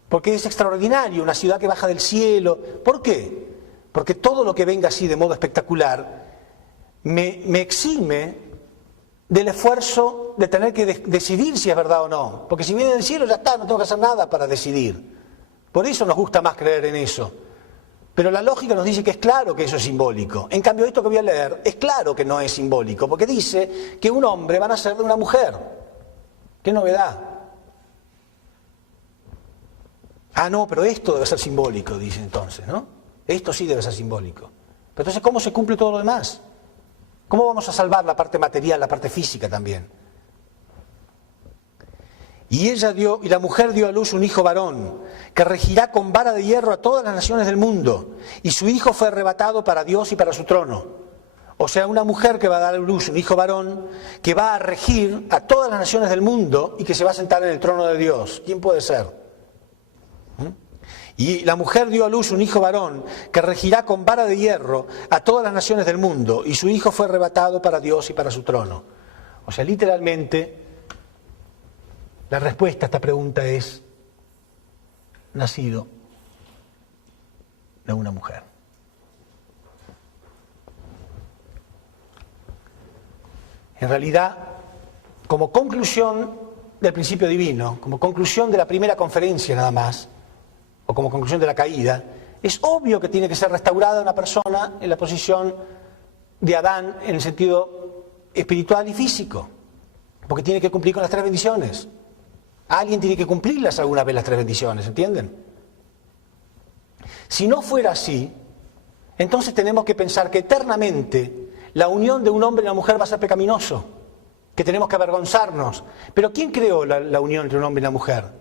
porque es extraordinario, una ciudad que baja del cielo. ¿Por qué? porque todo lo que venga así de modo espectacular me exime del esfuerzo de tener que decidir si es verdad o no. Porque si viene del cielo ya está, no tengo que hacer nada para decidir. Por eso nos gusta más creer en eso. Pero la lógica nos dice que es claro que eso es simbólico. En cambio, esto que voy a leer es claro que no es simbólico, porque dice que un hombre va a nacer de una mujer. ¡Qué novedad! Ah, no, pero esto debe ser simbólico, dice entonces, ¿no? Esto sí debe ser simbólico. Pero entonces, ¿cómo se cumple todo lo demás? ¿Cómo vamos a salvar la parte material, la parte física también? Y la mujer dio a luz un hijo varón, que regirá con vara de hierro a todas las naciones del mundo, y su hijo fue arrebatado para Dios y para su trono. O sea, una mujer que va a dar a luz un hijo varón, que va a regir a todas las naciones del mundo y que se va a sentar en el trono de Dios. ¿Quién puede ser? Y la mujer dio a luz un hijo varón, que regirá con vara de hierro a todas las naciones del mundo, y su hijo fue arrebatado para Dios y para su trono. O sea, literalmente, la respuesta a esta pregunta es: nacido de una mujer. En realidad, como conclusión del principio divino, como conclusión de la primera conferencia nada más, o como conclusión de la caída, es obvio que tiene que ser restaurada una persona en la posición de Adán en el sentido espiritual y físico, porque tiene que cumplir con las tres bendiciones. Alguien tiene que cumplirlas alguna vez las tres bendiciones, ¿entienden? Si no fuera así, entonces tenemos que pensar que eternamente la unión de un hombre y una mujer va a ser pecaminoso, que tenemos que avergonzarnos. Pero ¿quién creó la unión entre un hombre y una mujer?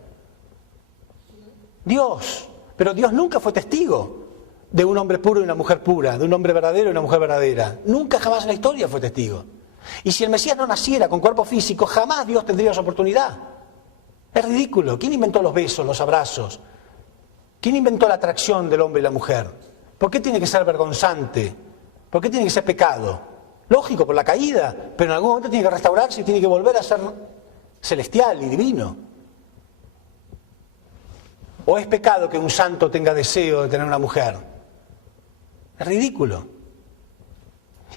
Dios. Pero Dios nunca fue testigo de un hombre puro y una mujer pura, de un hombre verdadero y una mujer verdadera. Nunca jamás en la historia fue testigo. Y si el Mesías no naciera con cuerpo físico, jamás Dios tendría esa oportunidad. Es ridículo. ¿Quién inventó los besos, los abrazos? ¿Quién inventó la atracción del hombre y la mujer? ¿Por qué tiene que ser vergonzante? ¿Por qué tiene que ser pecado? Lógico, por la caída, pero en algún momento tiene que restaurarse y tiene que volver a ser celestial y divino. ¿O es pecado que un santo tenga deseo de tener una mujer? Es ridículo.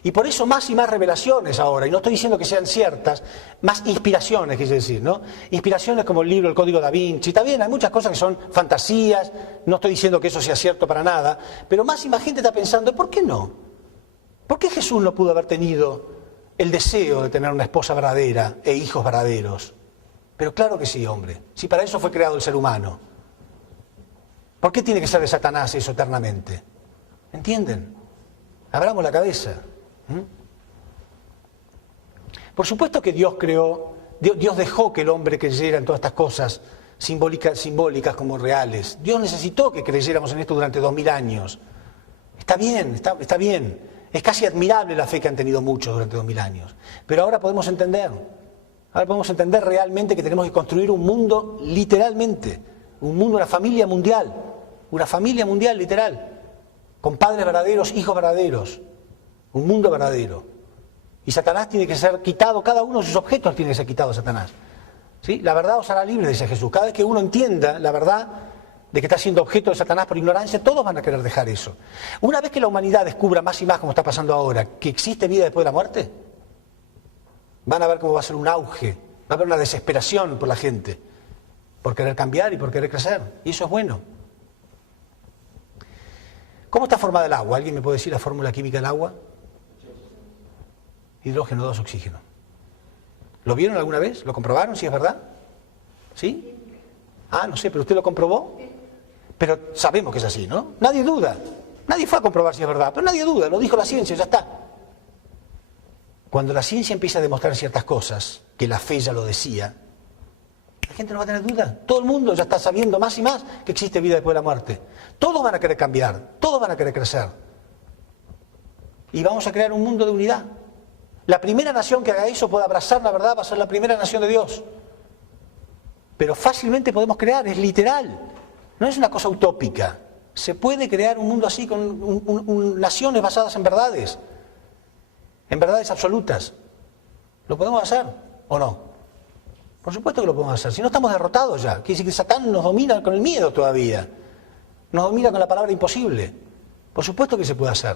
Y por eso más y más revelaciones ahora, y no estoy diciendo que sean ciertas, más inspiraciones, quise decir, ¿no? Inspiraciones como el libro El Código Da Vinci. Está bien, hay muchas cosas que son fantasías, no estoy diciendo que eso sea cierto para nada, pero más y más gente está pensando, ¿por qué no? ¿Por qué Jesús no pudo haber tenido el deseo de tener una esposa verdadera e hijos verdaderos? Pero claro que sí, hombre, si para eso fue creado el ser humano. ¿Por qué tiene que ser de Satanás eso eternamente? ¿Entienden? Abramos la cabeza. Por supuesto que Dios creó, Dios dejó que el hombre creyera en todas estas cosas simbólicas como reales. Dios necesitó que creyéramos en esto durante 2000 años. Está bien, está bien. Es casi admirable la fe que han tenido muchos durante 2000 años. Pero ahora podemos entender realmente que tenemos que construir un mundo literalmente, un mundo, una familia mundial literal, con padres verdaderos, hijos verdaderos, un mundo verdadero. Y Satanás tiene que ser quitado, cada uno de sus objetos tiene que ser quitado a Satanás. ¿Sí? La verdad os hará libre, dice Jesús. Cada vez que uno entienda la verdad de que está siendo objeto de Satanás por ignorancia, todos van a querer dejar eso. Una vez que la humanidad descubra más y más, como está pasando ahora, que existe vida después de la muerte, van a ver cómo va a ser un auge, va a haber una desesperación por la gente, por querer cambiar y por querer crecer. Y eso es bueno. ¿Cómo está formada el agua? ¿Alguien me puede decir la fórmula química del agua? Hidrógeno, 2, oxígeno. ¿Lo vieron alguna vez? ¿Lo comprobaron si es verdad? ¿Sí? Ah, no sé, pero ¿usted lo comprobó? Pero sabemos que es así, ¿no? Nadie duda. Nadie fue a comprobar si es verdad, pero nadie duda, lo dijo la ciencia, ya está. Cuando la ciencia empieza a demostrar ciertas cosas, que la fe ya lo decía, la gente no va a tener duda. Todo el mundo ya está sabiendo más y más que existe vida después de la muerte. Todos van a querer cambiar, todos van a querer crecer. Y vamos a crear un mundo de unidad. La primera nación que haga eso pueda abrazar la verdad, va a ser la primera nación de Dios. Pero fácilmente podemos crear, es literal. No es una cosa utópica. Se puede crear un mundo así con naciones basadas en verdades absolutas. ¿Lo podemos hacer o no? Por supuesto que lo podemos hacer. Si no, estamos derrotados ya. Quiere decir que Satán nos domina con el miedo todavía. Nos domina con la palabra imposible. Por supuesto que se puede hacer.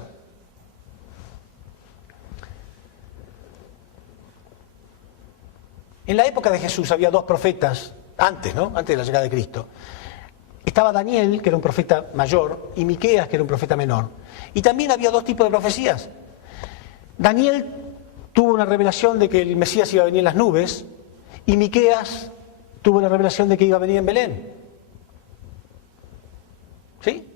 En la época de Jesús había dos profetas, antes, ¿no? Antes de la llegada de Cristo. Estaba Daniel, que era un profeta mayor, y Miqueas, que era un profeta menor. Y también había dos tipos de profecías. Daniel tuvo una revelación de que el Mesías iba a venir en las nubes, y Miqueas tuvo la revelación de que iba a venir en Belén. ¿Sí?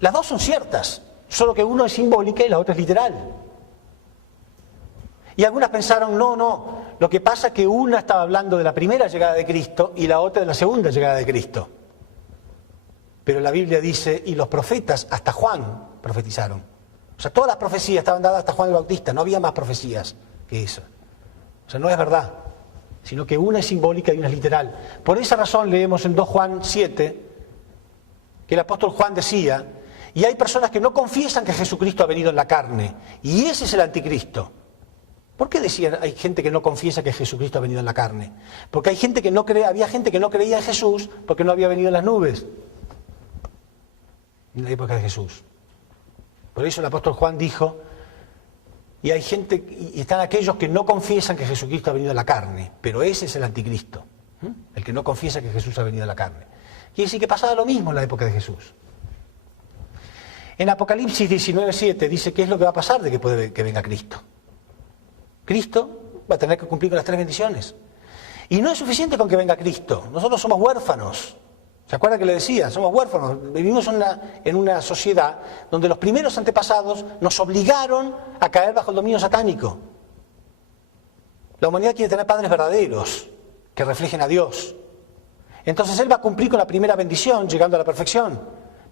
Las dos son ciertas, solo que uno es simbólica y la otra es literal. Y algunas pensaron, no, lo que pasa es que una estaba hablando de la primera llegada de Cristo y la otra de la segunda llegada de Cristo. Pero la Biblia dice, y los profetas, hasta Juan, profetizaron. O sea, todas las profecías estaban dadas hasta Juan el Bautista, no había más profecías que eso. O sea, no es verdad, sino que una es simbólica y una es literal. Por esa razón leemos en 2 Juan 7, que el apóstol Juan decía, y hay personas que no confiesan que Jesucristo ha venido en la carne, y ese es el anticristo. ¿Por qué decían hay gente que no confiesa que Jesucristo ha venido en la carne? Porque había gente que no creía en Jesús porque no había venido en las nubes en la época de Jesús. Por eso el apóstol Juan dijo, y hay gente, y están aquellos que no confiesan que Jesucristo ha venido en la carne, pero ese es el anticristo, el que no confiesa que Jesús ha venido en la carne. Quiere decir que pasaba lo mismo en la época de Jesús. En Apocalipsis 19:7 dice qué es lo que va a pasar de que venga Cristo. Cristo va a tener que cumplir con las 3 bendiciones. Y no es suficiente con que venga Cristo. Nosotros somos huérfanos. ¿Se acuerda que le decía? Somos huérfanos. Vivimos en una sociedad donde los primeros antepasados nos obligaron a caer bajo el dominio satánico. La humanidad quiere tener padres verdaderos que reflejen a Dios. Entonces Él va a cumplir con la primera bendición, llegando a la perfección.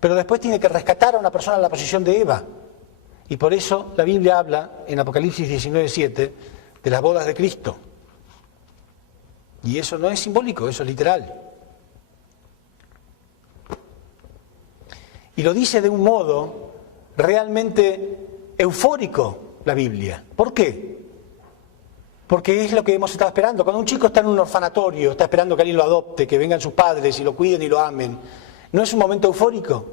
Pero después tiene que rescatar a una persona en la posición de Eva. Y por eso la Biblia habla en Apocalipsis 19:7 de las bodas de Cristo. Y eso no es simbólico, eso es literal. Y lo dice de un modo realmente eufórico la Biblia. ¿Por qué? Porque es lo que hemos estado esperando. Cuando un chico está en un orfanatorio, está esperando que alguien lo adopte, que vengan sus padres y lo cuiden y lo amen, ¿no es un momento eufórico?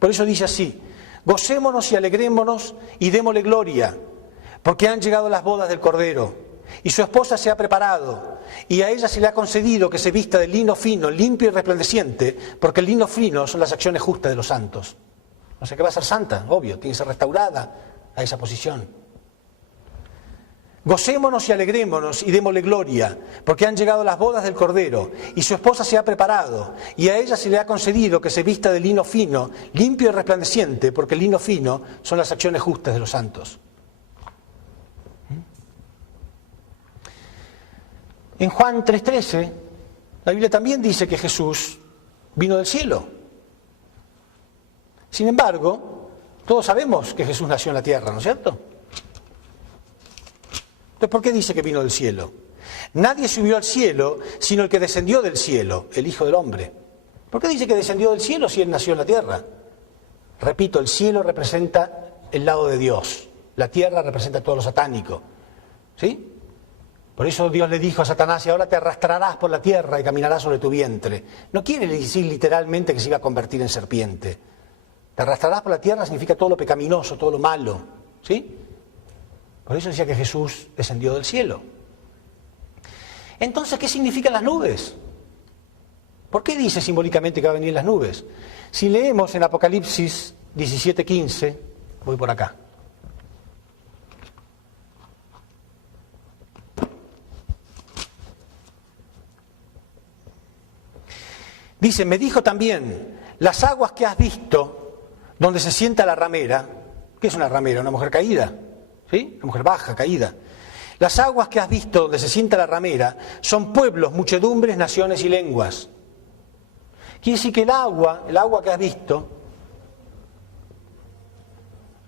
Por eso dice así: gocémonos y alegrémonos y démosle gloria, porque han llegado las bodas del Cordero, y su esposa se ha preparado, y a ella se le ha concedido que se vista de lino fino, limpio y resplandeciente, porque el lino fino son las acciones justas de los santos. O sea que va a ser santa, obvio, tiene que ser restaurada a esa posición. Gocémonos y alegrémonos y démosle gloria, porque han llegado las bodas del Cordero, y su esposa se ha preparado, y a ella se le ha concedido que se vista de lino fino, limpio y resplandeciente, porque el lino fino son las acciones justas de los santos. En Juan 3:13, la Biblia también dice que Jesús vino del cielo. Sin embargo, todos sabemos que Jesús nació en la tierra, ¿no es cierto? Entonces, ¿por qué dice que vino del cielo? Nadie subió al cielo, sino el que descendió del cielo, el Hijo del Hombre. ¿Por qué dice que descendió del cielo si Él nació en la tierra? Repito, el cielo representa el lado de Dios, la tierra representa todo lo satánico. ¿Sí? Por eso Dios le dijo a Satanás, y ahora te arrastrarás por la tierra y caminarás sobre tu vientre. No quiere decir literalmente que se iba a convertir en serpiente. Te arrastrarás por la tierra significa todo lo pecaminoso, todo lo malo. ¿Sí? Por eso decía que Jesús descendió del cielo. Entonces, ¿qué significan las nubes? ¿Por qué dice simbólicamente que va a venir en las nubes? Si leemos en Apocalipsis 17:15, voy por acá. Dice, me dijo también, las aguas que has visto, donde se sienta la ramera, ¿qué es una ramera? Una mujer caída. ¿Sí? Una mujer baja, caída. Las aguas que has visto donde se sienta la ramera son pueblos, muchedumbres, naciones y lenguas. Quiere decir que el agua que has visto,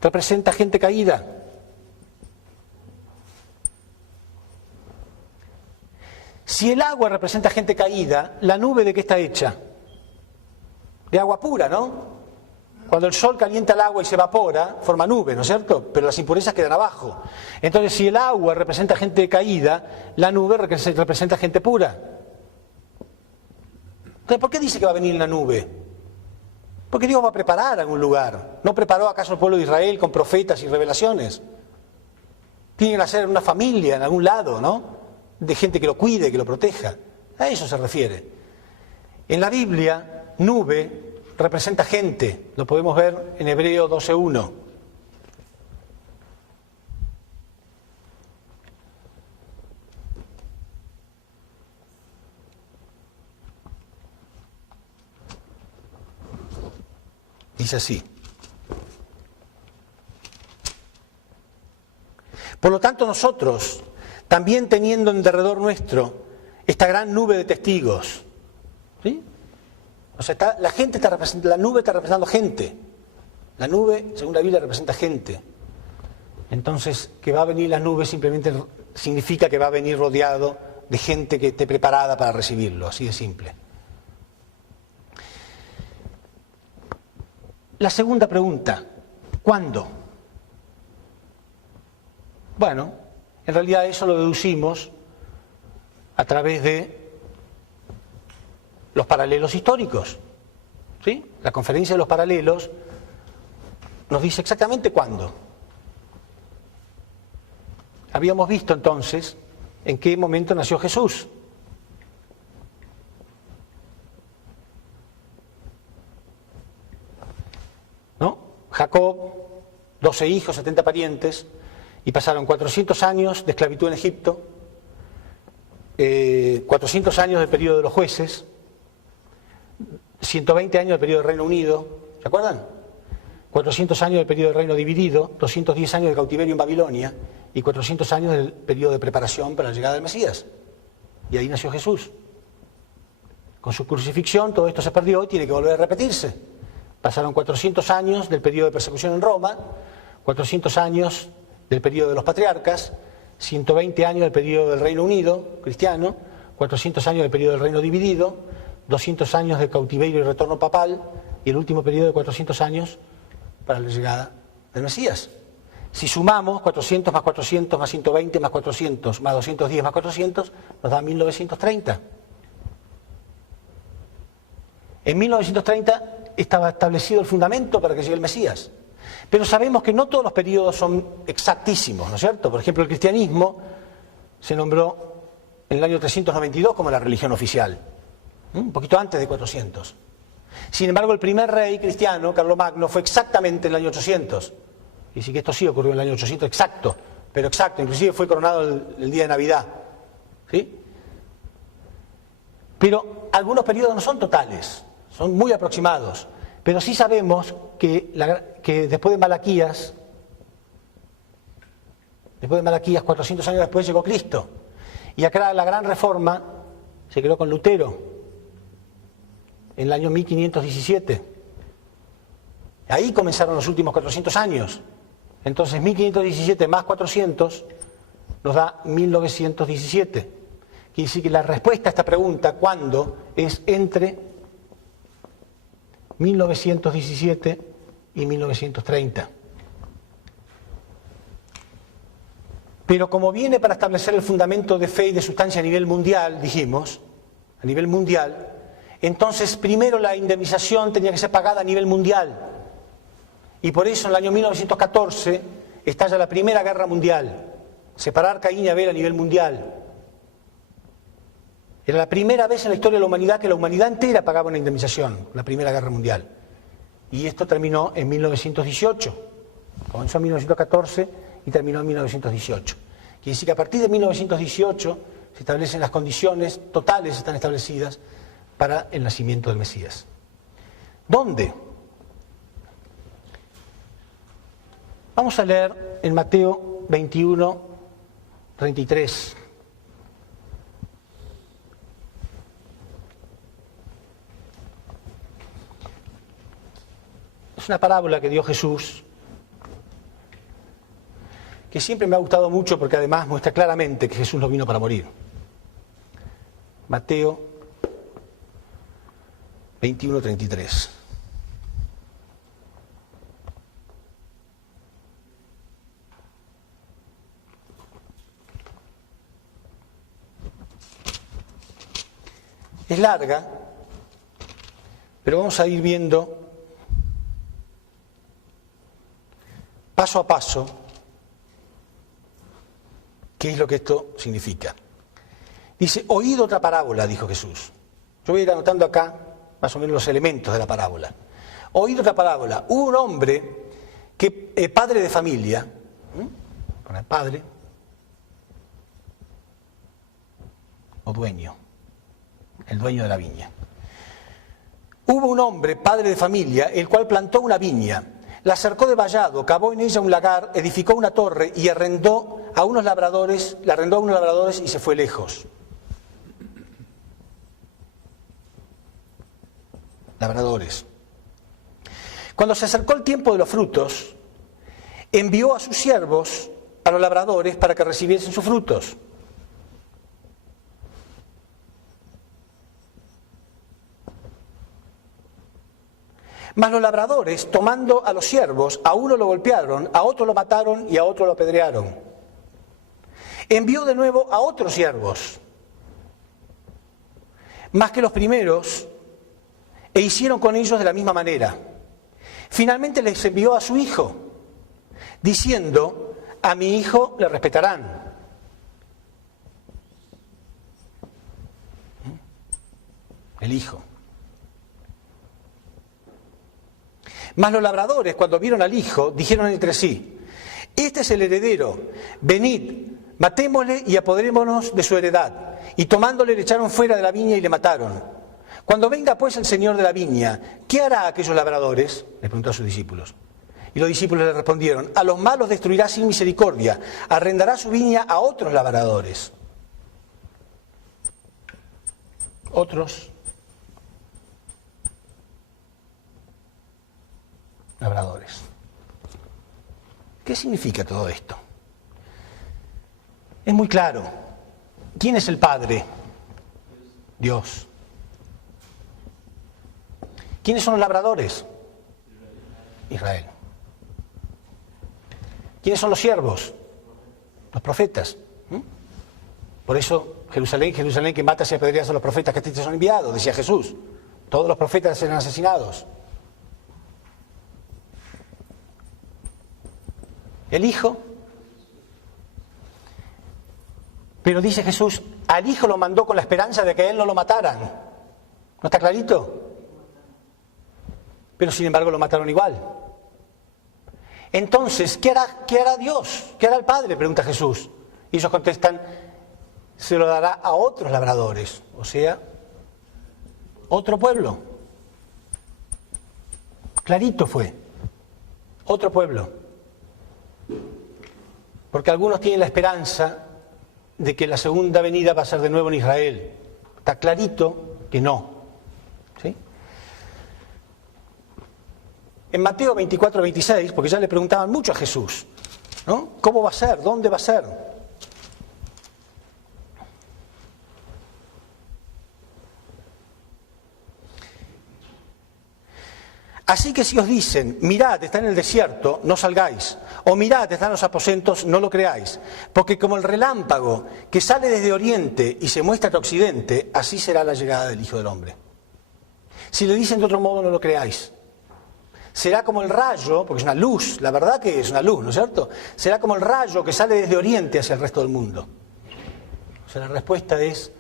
representa gente caída. Si el agua representa gente caída, ¿la nube de qué está hecha? De agua pura, ¿no? Cuando el sol calienta el agua y se evapora, forma nube, ¿no es cierto? Pero las impurezas quedan abajo. Entonces, si el agua representa gente caída, la nube representa gente pura. Entonces, ¿por qué dice que va a venir la nube? Porque Dios va a preparar algún lugar. ¿No preparó acaso el pueblo de Israel con profetas y revelaciones? Tiene que nacer una familia en algún lado, ¿no? De gente que lo cuide, que lo proteja. A eso se refiere. En la Biblia, nube representa gente. Lo podemos ver en Hebreo 12:1. Dice así: por lo tanto nosotros, también teniendo en derredor nuestro esta gran nube de testigos, ¿sí? O sea, la nube está representando gente. La nube, según la Biblia, representa gente. Entonces, que va a venir la nube simplemente significa que va a venir rodeado de gente que esté preparada para recibirlo, así de simple. La segunda pregunta, ¿cuándo? Bueno, en realidad eso lo deducimos a través de los paralelos históricos, ¿sí? La conferencia de los paralelos nos dice exactamente cuándo. Habíamos visto entonces en qué momento nació Jesús. ¿No? Jacob, 12 hijos, 70 parientes, y pasaron 400 años de esclavitud en Egipto, 400 años del periodo de los jueces, 120 años del periodo del Reino Unido, ¿se acuerdan? 400 años del periodo del Reino Dividido, 210 años de cautiverio en Babilonia y 400 años del periodo de preparación para la llegada del Mesías. Y ahí nació Jesús. Con su crucifixión todo esto se perdió y tiene que volver a repetirse. Pasaron 400 años del periodo de persecución en Roma, 400 años del periodo de los patriarcas, 120 años del periodo del Reino Unido cristiano, 400 años del periodo del Reino Dividido, 200 años de cautiverio y retorno papal, y el último periodo de 400 años para la llegada del Mesías. Si sumamos 400 más 400 más 120 más 400 más 210 más 400, nos da 1930. En 1930 estaba establecido el fundamento para que llegue el Mesías. Pero sabemos que no todos los periodos son exactísimos, ¿no es cierto? Por ejemplo, el cristianismo se nombró en el año 392 como la religión oficial, un poquito antes de 400. Sin embargo, el primer rey cristiano, Carlomagno, fue exactamente en el año 800. Y sí que esto sí ocurrió en el año 800, exacto, pero exacto, inclusive fue coronado el día de Navidad, ¿sí? Pero algunos periodos no son totales, son muy aproximados. Pero sí sabemos que después de Malaquías, 400 años después llegó Cristo. Y acá la gran reforma se quedó con Lutero, en el año 1517. Ahí comenzaron los últimos 400 años. Entonces 1517 más 400 nos da 1917. Quiere decir que la respuesta a esta pregunta, ¿cuándo?, es entre 1917 y 1930. Pero como viene para establecer el fundamento de fe y de sustancia a nivel mundial, dijimos, a nivel mundial, entonces primero la indemnización tenía que ser pagada a nivel mundial. Y por eso en el año 1914 estalla la Primera Guerra Mundial, separar Caín y Abel a nivel mundial. Era la primera vez en la historia de la humanidad que la humanidad entera pagaba una indemnización, la Primera Guerra Mundial. Y esto terminó en 1918. Comenzó en 1914 y terminó en 1918. Quiere decir que a partir de 1918 se establecen las condiciones totales, están establecidas para el nacimiento del Mesías. ¿Dónde? Vamos a leer en Mateo 21, 33. Es una parábola que dio Jesús, que siempre me ha gustado mucho porque además muestra claramente que Jesús no vino para morir. Mateo 21, 33. Es larga, pero vamos a ir viendo paso a paso, qué es lo que esto significa. Dice, oíd otra parábola, dijo Jesús. Yo voy a ir anotando acá más o menos los elementos de la parábola. Oíd otra parábola. Hubo un hombre que, padre de familia, con el padre, o dueño, el dueño de la viña. Hubo un hombre, padre de familia, el cual plantó una viña, la cercó de vallado, cavó en ella un lagar, edificó una torre y arrendó a unos labradores, y se fue lejos. Labradores. Cuando se acercó el tiempo de los frutos, envió a sus siervos, a los labradores, para que recibiesen sus frutos. Mas los labradores, tomando a los siervos, a uno lo golpearon, a otro lo mataron y a otro lo apedrearon. Envió de nuevo a otros siervos, más que los primeros, e hicieron con ellos de la misma manera. Finalmente les envió a su hijo, diciendo, a mi hijo le respetarán. El hijo. Mas los labradores, cuando vieron al hijo, dijeron entre sí, este es el heredero, venid, matémosle y apoderémonos de su heredad. Y tomándole le echaron fuera de la viña y le mataron. Cuando venga pues el señor de la viña, ¿qué hará a aquellos labradores? Les preguntó a sus discípulos. Y los discípulos le respondieron, a los malos destruirá sin misericordia, arrendará su viña a otros labradores. Otros labradores. ¿Qué significa todo esto? Es muy claro. ¿Quién es el Padre? Dios. ¿Quiénes son los labradores? Israel. ¿Quiénes son los siervos? Los profetas. Por eso Jerusalén, Jerusalén, que matas y apedreas a los profetas que te son enviados, decía Jesús. Todos los profetas eran asesinados. El Hijo. Pero dice Jesús, al Hijo lo mandó con la esperanza de que a Él no lo mataran. ¿No está clarito? Pero sin embargo lo mataron igual. Entonces, ¿qué hará Dios? ¿Qué hará el Padre? Pregunta Jesús. Y ellos contestan, se lo dará a otros labradores, o sea, otro pueblo. Clarito fue, otro pueblo. Porque algunos tienen la esperanza de que la segunda venida va a ser de nuevo en Israel. Está clarito que no. ¿Sí? En Mateo 24-26, porque ya le preguntaban mucho a Jesús, ¿no? ¿Cómo va a ser? ¿Dónde va a ser? Así que si os dicen, mirad, está en el desierto, no salgáis, o mirad, está en los aposentos, no lo creáis, porque como el relámpago que sale desde oriente y se muestra hasta occidente, así será la llegada del Hijo del Hombre. Si le dicen de otro modo, no lo creáis. Será como el rayo, porque es una luz, la verdad que es una luz, ¿no es cierto? Será como el rayo que sale desde oriente hacia el resto del mundo. O sea, la respuesta es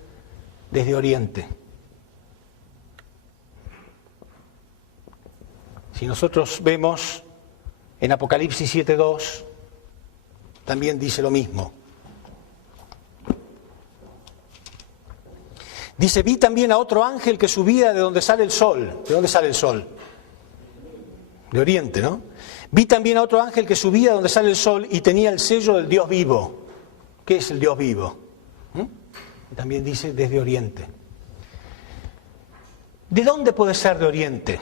desde oriente. Si nosotros vemos en Apocalipsis 7:2, también dice lo mismo. Dice, vi también a otro ángel que subía de donde sale el sol. ¿De dónde sale el sol? De oriente, ¿no? Vi también a otro ángel que subía de donde sale el sol y tenía el sello del Dios vivo. ¿Qué es el Dios vivo? También dice desde oriente. ¿De dónde puede ser de oriente?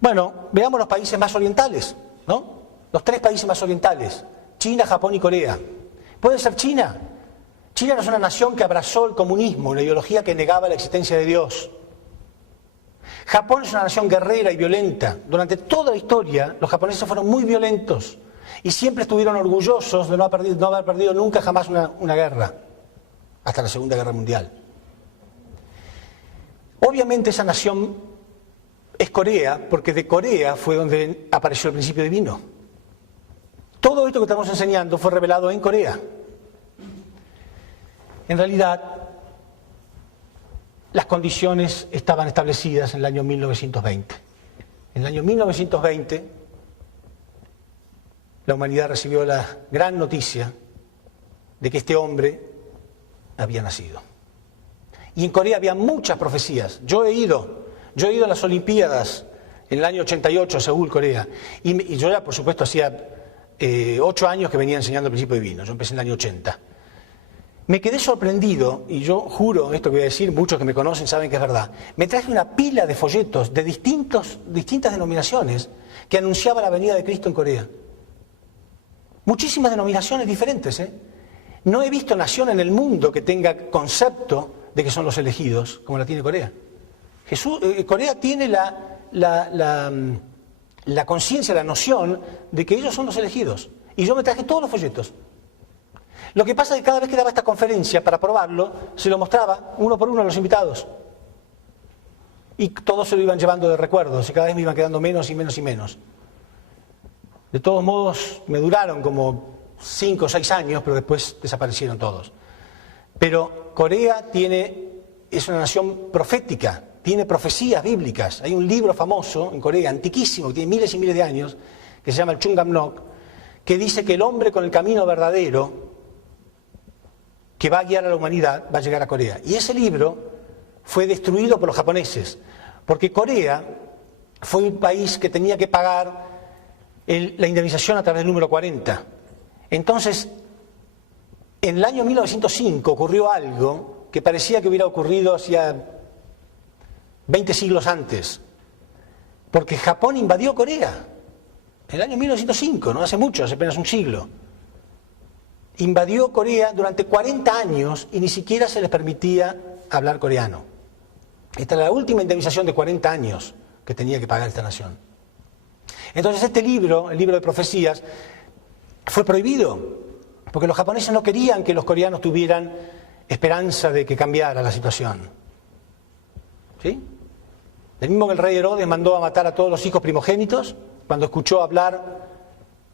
Bueno, veamos los países más orientales, ¿no? Los 3 países más orientales, China, Japón y Corea. ¿Puede ser China? China no es una nación que abrazó el comunismo, una ideología que negaba la existencia de Dios. Japón es una nación guerrera y violenta. Durante toda la historia, los japoneses fueron muy violentos y siempre estuvieron orgullosos de no haber perdido nunca jamás una guerra, hasta la Segunda Guerra Mundial. Obviamente esa nación es Corea, porque de Corea fue donde apareció el principio divino. Todo esto que estamos enseñando fue revelado en Corea. En realidad, las condiciones estaban establecidas en el año 1920. En el año 1920, la humanidad recibió la gran noticia de que este hombre había nacido. Y en Corea había muchas profecías. Yo he ido a las Olimpiadas en el año 88 a Seúl, Corea. Y yo ya, por supuesto, hacía 8 años que venía enseñando el principio divino. Yo empecé en el año 80. Me quedé sorprendido, y yo juro esto que voy a decir, muchos que me conocen saben que es verdad. Me traje una pila de folletos de distintas denominaciones que anunciaba la venida de Cristo en Corea. Muchísimas denominaciones diferentes, ¿eh? No he visto nación en el mundo que tenga concepto de que son los elegidos, como la tiene Corea. Corea tiene la conciencia, la noción de que ellos son los elegidos. Y yo me traje todos los folletos. Lo que pasa es que cada vez que daba esta conferencia para probarlo, se lo mostraba uno por uno a los invitados. Y todos se lo iban llevando de recuerdos y cada vez me iban quedando menos y menos y menos. De todos modos, me duraron como 5 o 6 años, pero después desaparecieron todos. Pero Corea es una nación profética, tiene profecías bíblicas. Hay un libro famoso en Corea, antiquísimo, que tiene miles y miles de años, que se llama el Chungamnok, que dice que el hombre con el camino verdadero que va a guiar a la humanidad va a llegar a Corea. Y ese libro fue destruido por los japoneses, porque Corea fue un país que tenía que pagar la indemnización a través del número 40. Entonces, en el año 1905 ocurrió algo que parecía que hubiera ocurrido hacía 20 siglos antes, porque Japón invadió Corea. En el año 1905, no hace mucho, hace apenas un siglo. Invadió Corea durante 40 años y ni siquiera se les permitía hablar coreano. Esta era la última indemnización de 40 años que tenía que pagar esta nación. Entonces este libro, el libro de profecías, fue prohibido, porque los japoneses no querían que los coreanos tuvieran esperanza de que cambiara la situación. ¿Sí? El mismo que el rey Herodes mandó a matar a todos los hijos primogénitos cuando escuchó hablar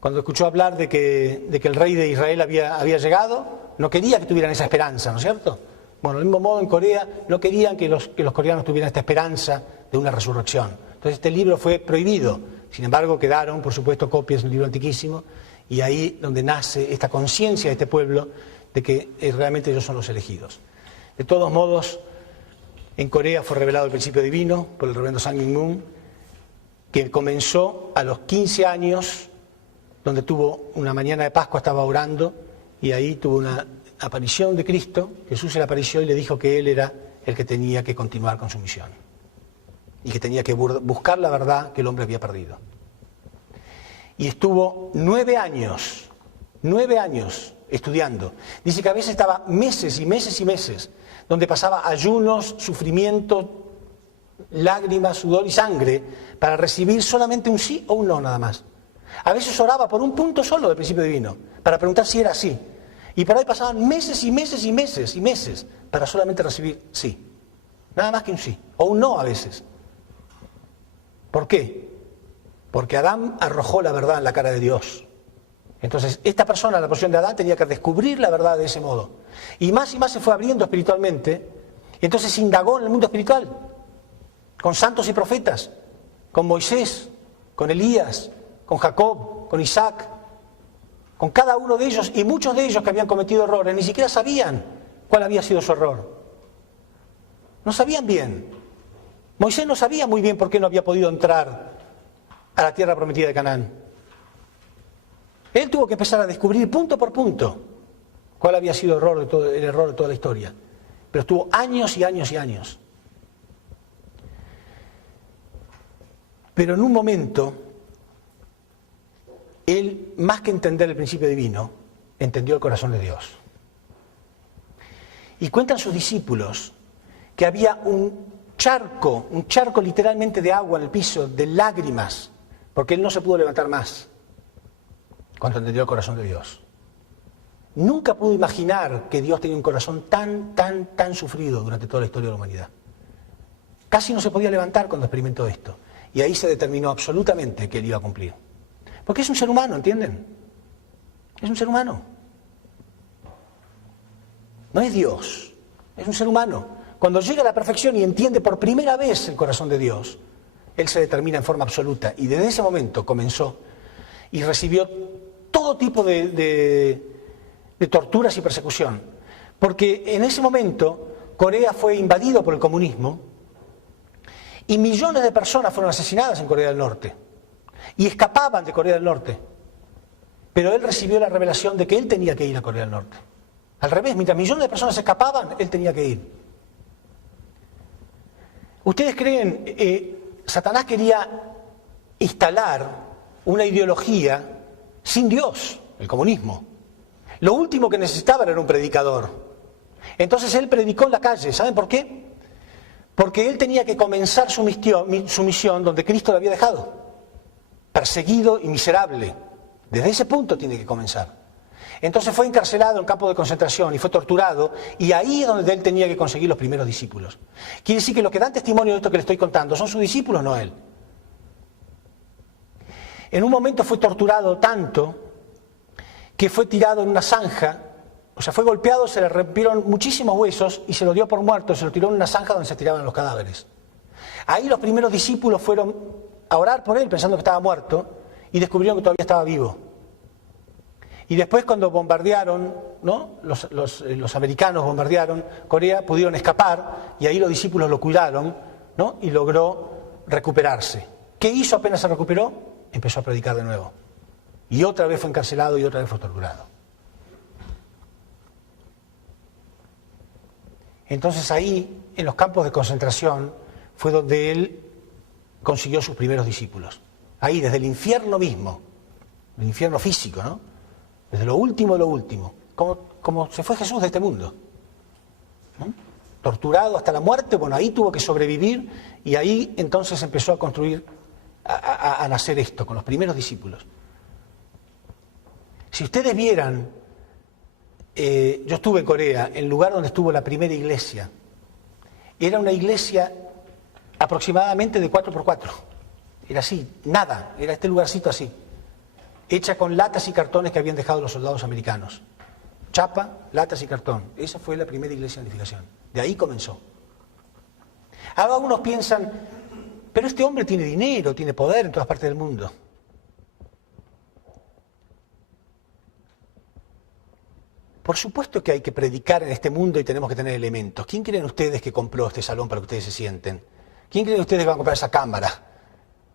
de que el rey de Israel había llegado, no quería que tuvieran esa esperanza, ¿no es cierto? Bueno, del mismo modo en Corea no querían que los coreanos tuvieran esta esperanza de una resurrección. Entonces este libro fue prohibido. Sin embargo, quedaron, por supuesto, copias del libro antiquísimo, y ahí donde nace esta conciencia de este pueblo de que realmente ellos son los elegidos. De todos modos, en Corea fue revelado el principio divino por el reverendo Sang Min-moon, que comenzó a los 15 años, donde tuvo una mañana de Pascua, estaba orando, y ahí tuvo una aparición de Cristo. Jesús se le apareció y le dijo que él era el que tenía que continuar con su misión, y que tenía que buscar la verdad que el hombre había perdido. Y estuvo 9 años estudiando. Dice que a veces estaba meses y meses y meses, donde pasaba ayunos, sufrimiento, lágrimas, sudor y sangre, para recibir solamente un sí o un no nada más. A veces oraba por un punto solo del principio divino, para preguntar si era así. Y por ahí pasaban meses y meses y meses y meses, para solamente recibir sí. Nada más que un sí, o un no a veces. ¿Por qué? Porque Adán arrojó la verdad en la cara de Dios. Entonces, esta persona, la porción de Adán, tenía que descubrir la verdad de ese modo. Y más se fue abriendo espiritualmente. Y entonces indagó en el mundo espiritual, con santos y profetas, con Moisés, con Elías, con Jacob, con Isaac, con cada uno de ellos, y muchos de ellos que habían cometido errores, ni siquiera sabían cuál había sido su error. No sabían bien. Moisés no sabía muy bien por qué no había podido entrar a la tierra prometida de Canaán. Él tuvo que empezar a descubrir punto por punto cuál había sido el error de toda la historia. Pero estuvo años y años y años. Pero en un momento, él, más que entender el principio divino, entendió el corazón de Dios. Y cuentan sus discípulos que había un charco literalmente de agua en el piso, de lágrimas, porque él no se pudo levantar más cuando entendió el corazón de Dios. Nunca pudo imaginar que Dios tenía un corazón tan sufrido durante toda la historia de la humanidad. Casi no se podía levantar cuando experimentó esto. Y ahí se determinó absolutamente que él iba a cumplir. Porque es un ser humano, ¿entienden? Es un ser humano. No es Dios, es un ser humano. Cuando llega a la perfección y entiende por primera vez el corazón de Dios, él se determina en forma absoluta. Y desde ese momento comenzó y recibió todo tipo de torturas y persecución. Porque en ese momento Corea fue invadido por el comunismo y millones de personas fueron asesinadas en Corea del Norte. Y escapaban de Corea del Norte. Pero él recibió la revelación de que él tenía que ir a Corea del Norte. Al revés, mientras millones de personas escapaban, él tenía que ir. ¿Ustedes creen, Satanás quería instalar una ideología sin Dios, el comunismo? Lo último que necesitaba era un predicador. Entonces él predicó en la calle. ¿Saben por qué? Porque él tenía que comenzar su misión donde Cristo lo había dejado. Perseguido y miserable. Desde ese punto tiene que comenzar. Entonces fue encarcelado en campo de concentración y fue torturado, y ahí es donde él tenía que conseguir los primeros discípulos. Quiere decir que los que dan testimonio de esto que le estoy contando son sus discípulos, no él. En un momento fue torturado tanto que fue tirado en una zanja, o sea, fue golpeado, se le rompieron muchísimos huesos y se lo dio por muerto, se lo tiró en una zanja donde se tiraban los cadáveres. Ahí los primeros discípulos fueron a orar por él pensando que estaba muerto y descubrieron que todavía estaba vivo. Y después cuando bombardearon, ¿no? Los americanos bombardearon Corea, pudieron escapar y ahí los discípulos lo cuidaron, ¿no? Y logró recuperarse. ¿Qué hizo apenas se recuperó? Empezó a predicar de nuevo. Y otra vez fue encarcelado y otra vez fue torturado. Entonces ahí, en los campos de concentración, fue donde él consiguió sus primeros discípulos. Ahí, desde el infierno mismo, el infierno físico, ¿no? Desde lo último de lo último, como se fue Jesús de este mundo, ¿no? Torturado hasta la muerte, bueno, ahí tuvo que sobrevivir y ahí entonces empezó a construir, a nacer esto, con los primeros discípulos. Si ustedes vieran, yo estuve en Corea, el lugar donde estuvo la primera iglesia, era una iglesia aproximadamente de 4x4, era así, nada, era este lugarcito así. Hecha con latas y cartones que habían dejado los soldados americanos. Chapa, latas y cartón. Esa fue la primera iglesia de unificación. De ahí comenzó. Ahora algunos piensan, pero este hombre tiene dinero, tiene poder en todas partes del mundo. Por supuesto que hay que predicar en este mundo y tenemos que tener elementos. ¿Quién creen ustedes que compró este salón para que ustedes se sienten? ¿Quién creen ustedes que van a comprar esa cámara?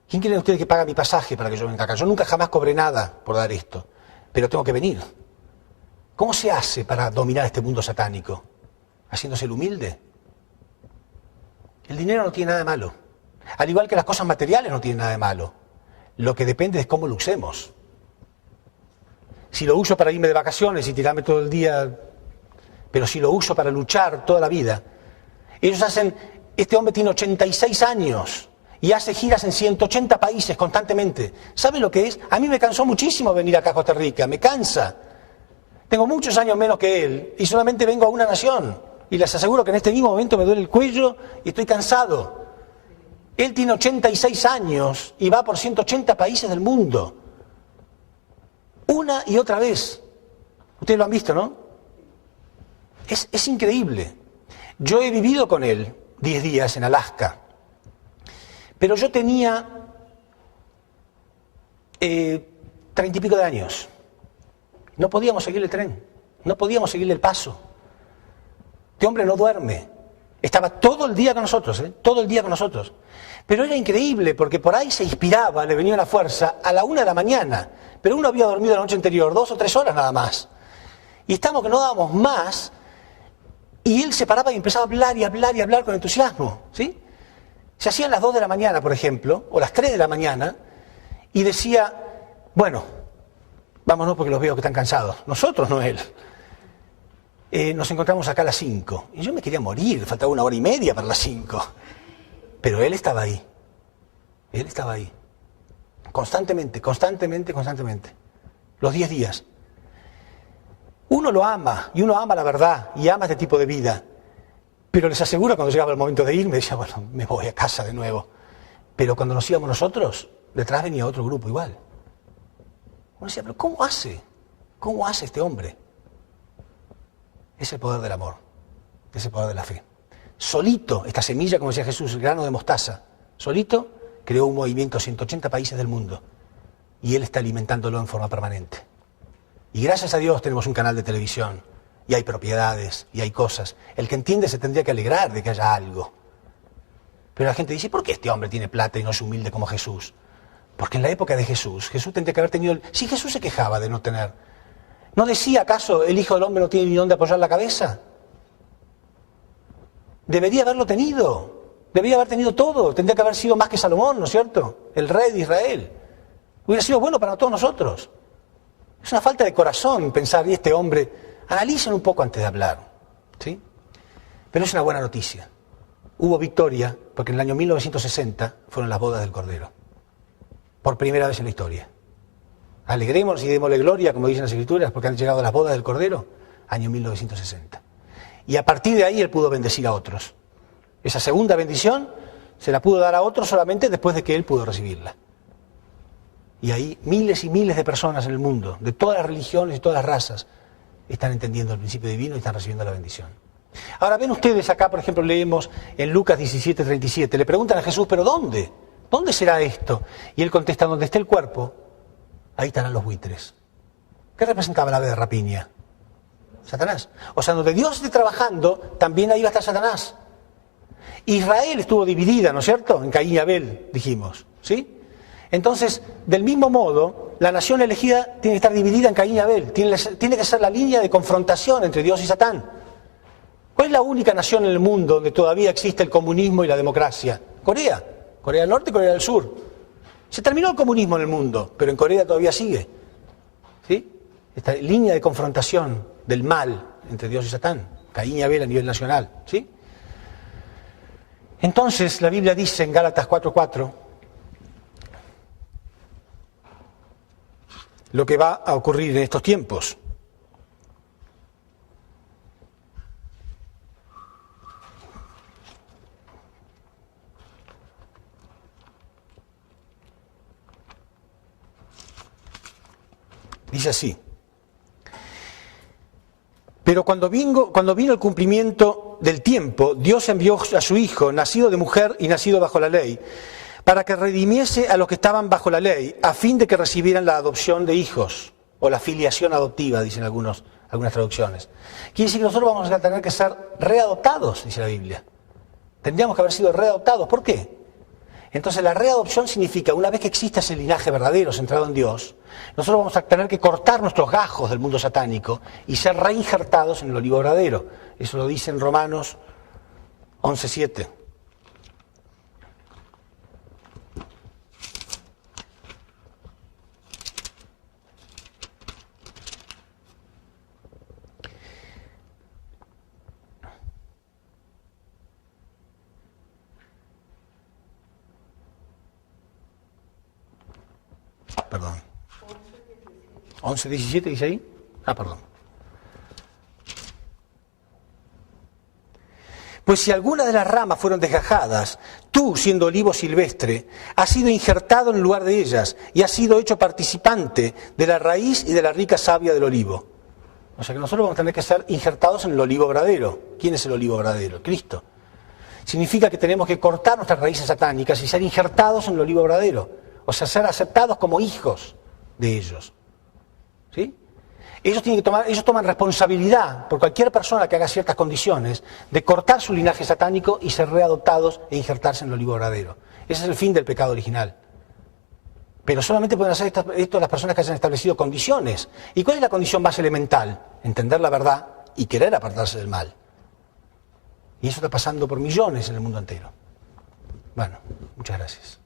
¿Quién creen ustedes que paga mi pasaje para que yo venga acá? Yo nunca jamás cobré nada por dar esto, pero tengo que venir. ¿Cómo se hace para dominar este mundo satánico? ¿Haciéndose el humilde? El dinero no tiene nada de malo. Al igual que las cosas materiales no tienen nada de malo. Lo que depende es cómo lo usemos. Si lo uso para irme de vacaciones y tirarme todo el día, pero si lo uso para luchar toda la vida. Ellos hacen, este hombre tiene 86 años. Y hace giras en 180 países constantemente. ¿Sabe lo que es? A mí me cansó muchísimo venir acá a Costa Rica, me cansa. Tengo muchos años menos que él y solamente vengo a una nación. Y les aseguro que en este mismo momento me duele el cuello y estoy cansado. Él tiene 86 años y va por 180 países del mundo. Una y otra vez. Ustedes lo han visto, ¿no? Es increíble. Yo he vivido con él 10 días en Alaska. Pero yo tenía 30 y pico de años. No podíamos seguir el tren, no podíamos seguirle el paso. Este hombre no duerme. Estaba todo el día con nosotros, todo el día con nosotros. Pero era increíble porque por ahí se inspiraba, le venía una fuerza a la 1 de la mañana. Pero uno había dormido la noche anterior 2 o 3 horas nada más. Y estábamos que no dábamos más. Y él se paraba y empezaba a hablar y hablar y hablar con entusiasmo, ¿sí? Se hacían las 2 de la mañana, por ejemplo, o las 3 de la mañana, y decía, bueno, vámonos porque los veo que están cansados. Nosotros, no él. Nos encontramos acá a las 5. Y yo me quería morir, faltaba 1 hora y media para las 5. Pero él estaba ahí. Él estaba ahí. Constantemente, constantemente, constantemente. Los 10 días. Uno lo ama, y uno ama la verdad, y ama este tipo de vida. Pero les aseguro, cuando llegaba el momento de ir, me decía, bueno, me voy a casa de nuevo. Pero cuando nos íbamos nosotros, detrás venía otro grupo igual. Uno decía, pero ¿cómo hace? ¿Cómo hace este hombre? Es el poder del amor, es el poder de la fe. Solito, esta semilla, como decía Jesús, el grano de mostaza, solito creó un movimiento en 180 países del mundo y él está alimentándolo en forma permanente. Y gracias a Dios tenemos un canal de televisión y hay propiedades y hay cosas. El que entiende se tendría que alegrar de que haya algo. Pero la gente dice, ¿por qué este hombre tiene plata y no es humilde como Jesús? Porque en la época de Jesús tendría que haber tenido... Si Jesús se quejaba de no tener, ¿no decía acaso el Hijo del Hombre no tiene ni dónde apoyar la cabeza? Debería haberlo tenido, debería haber tenido todo, tendría que haber sido más que Salomón, ¿no es cierto? El rey de Israel. Hubiera sido bueno para todos nosotros. Es una falta de corazón pensar, y este hombre, analicen un poco antes de hablar, ¿sí? Pero es una buena noticia. Hubo victoria, porque en el año 1960 fueron las bodas del Cordero. Por primera vez en la historia. Alegrémonos y démosle gloria, como dicen las Escrituras, porque han llegado las bodas del Cordero, año 1960. Y a partir de ahí él pudo bendecir a otros. Esa segunda bendición se la pudo dar a otros solamente después de que él pudo recibirla. Y ahí miles y miles de personas en el mundo, de todas las religiones y todas las razas, están entendiendo el principio divino y están recibiendo la bendición. Ahora ven ustedes acá, por ejemplo, leemos en Lucas 17:37, le preguntan a Jesús, ¿pero dónde? ¿Dónde será esto? Y él contesta, donde esté el cuerpo, ahí estarán los buitres. ¿Qué representaba la ave de rapiña? Satanás. O sea, donde Dios esté trabajando, también ahí va a estar Satanás. Israel estuvo dividida, ¿no es cierto? En Caín y Abel, dijimos, ¿sí? Entonces, del mismo modo, la nación elegida tiene que estar dividida en Caín y Abel. Tiene que ser la línea de confrontación entre Dios y Satán. ¿Cuál es la única nación en el mundo donde todavía existe el comunismo y la democracia? Corea. Corea del Norte y Corea del Sur. Se terminó el comunismo en el mundo, pero en Corea todavía sigue. ¿Sí? Esta línea de confrontación del mal entre Dios y Satán, Caín y Abel a nivel nacional, ¿sí? Entonces la Biblia dice en Gálatas 4:4 lo que va a ocurrir en estos tiempos. Dice así. Pero cuando vino el cumplimiento del tiempo, Dios envió a su Hijo, nacido de mujer y nacido bajo la ley, para que redimiese a los que estaban bajo la ley, a fin de que recibieran la adopción de hijos, o la filiación adoptiva, dicen algunas traducciones. Quiere decir que nosotros vamos a tener que ser readoptados, dice la Biblia. Tendríamos que haber sido readoptados. ¿Por qué? Entonces la readopción significa, una vez que exista ese linaje verdadero centrado en Dios, nosotros vamos a tener que cortar nuestros gajos del mundo satánico y ser reinjertados en el olivo verdadero. Eso lo dice en Romanos 11:7. Perdón. 11:17 dice ahí. Perdón. Pues si alguna de las ramas fueron desgajadas, tú, siendo olivo silvestre, has sido injertado en lugar de ellas y has sido hecho participante de la raíz y de la rica savia del olivo. O sea que nosotros vamos a tener que ser injertados en el olivo verdadero. ¿Quién es el olivo verdadero? Cristo. Significa que tenemos que cortar nuestras raíces satánicas y ser injertados en el olivo verdadero. O sea, ser aceptados como hijos de ellos. ¿Sí? Ellos toman responsabilidad por cualquier persona que haga ciertas condiciones de cortar su linaje satánico y ser readoptados e injertarse en el olivo verdadero. Ese es el fin del pecado original. Pero solamente pueden hacer esto las personas que hayan establecido condiciones. ¿Y cuál es la condición más elemental? Entender la verdad y querer apartarse del mal. Y eso está pasando por millones en el mundo entero. Bueno, muchas gracias.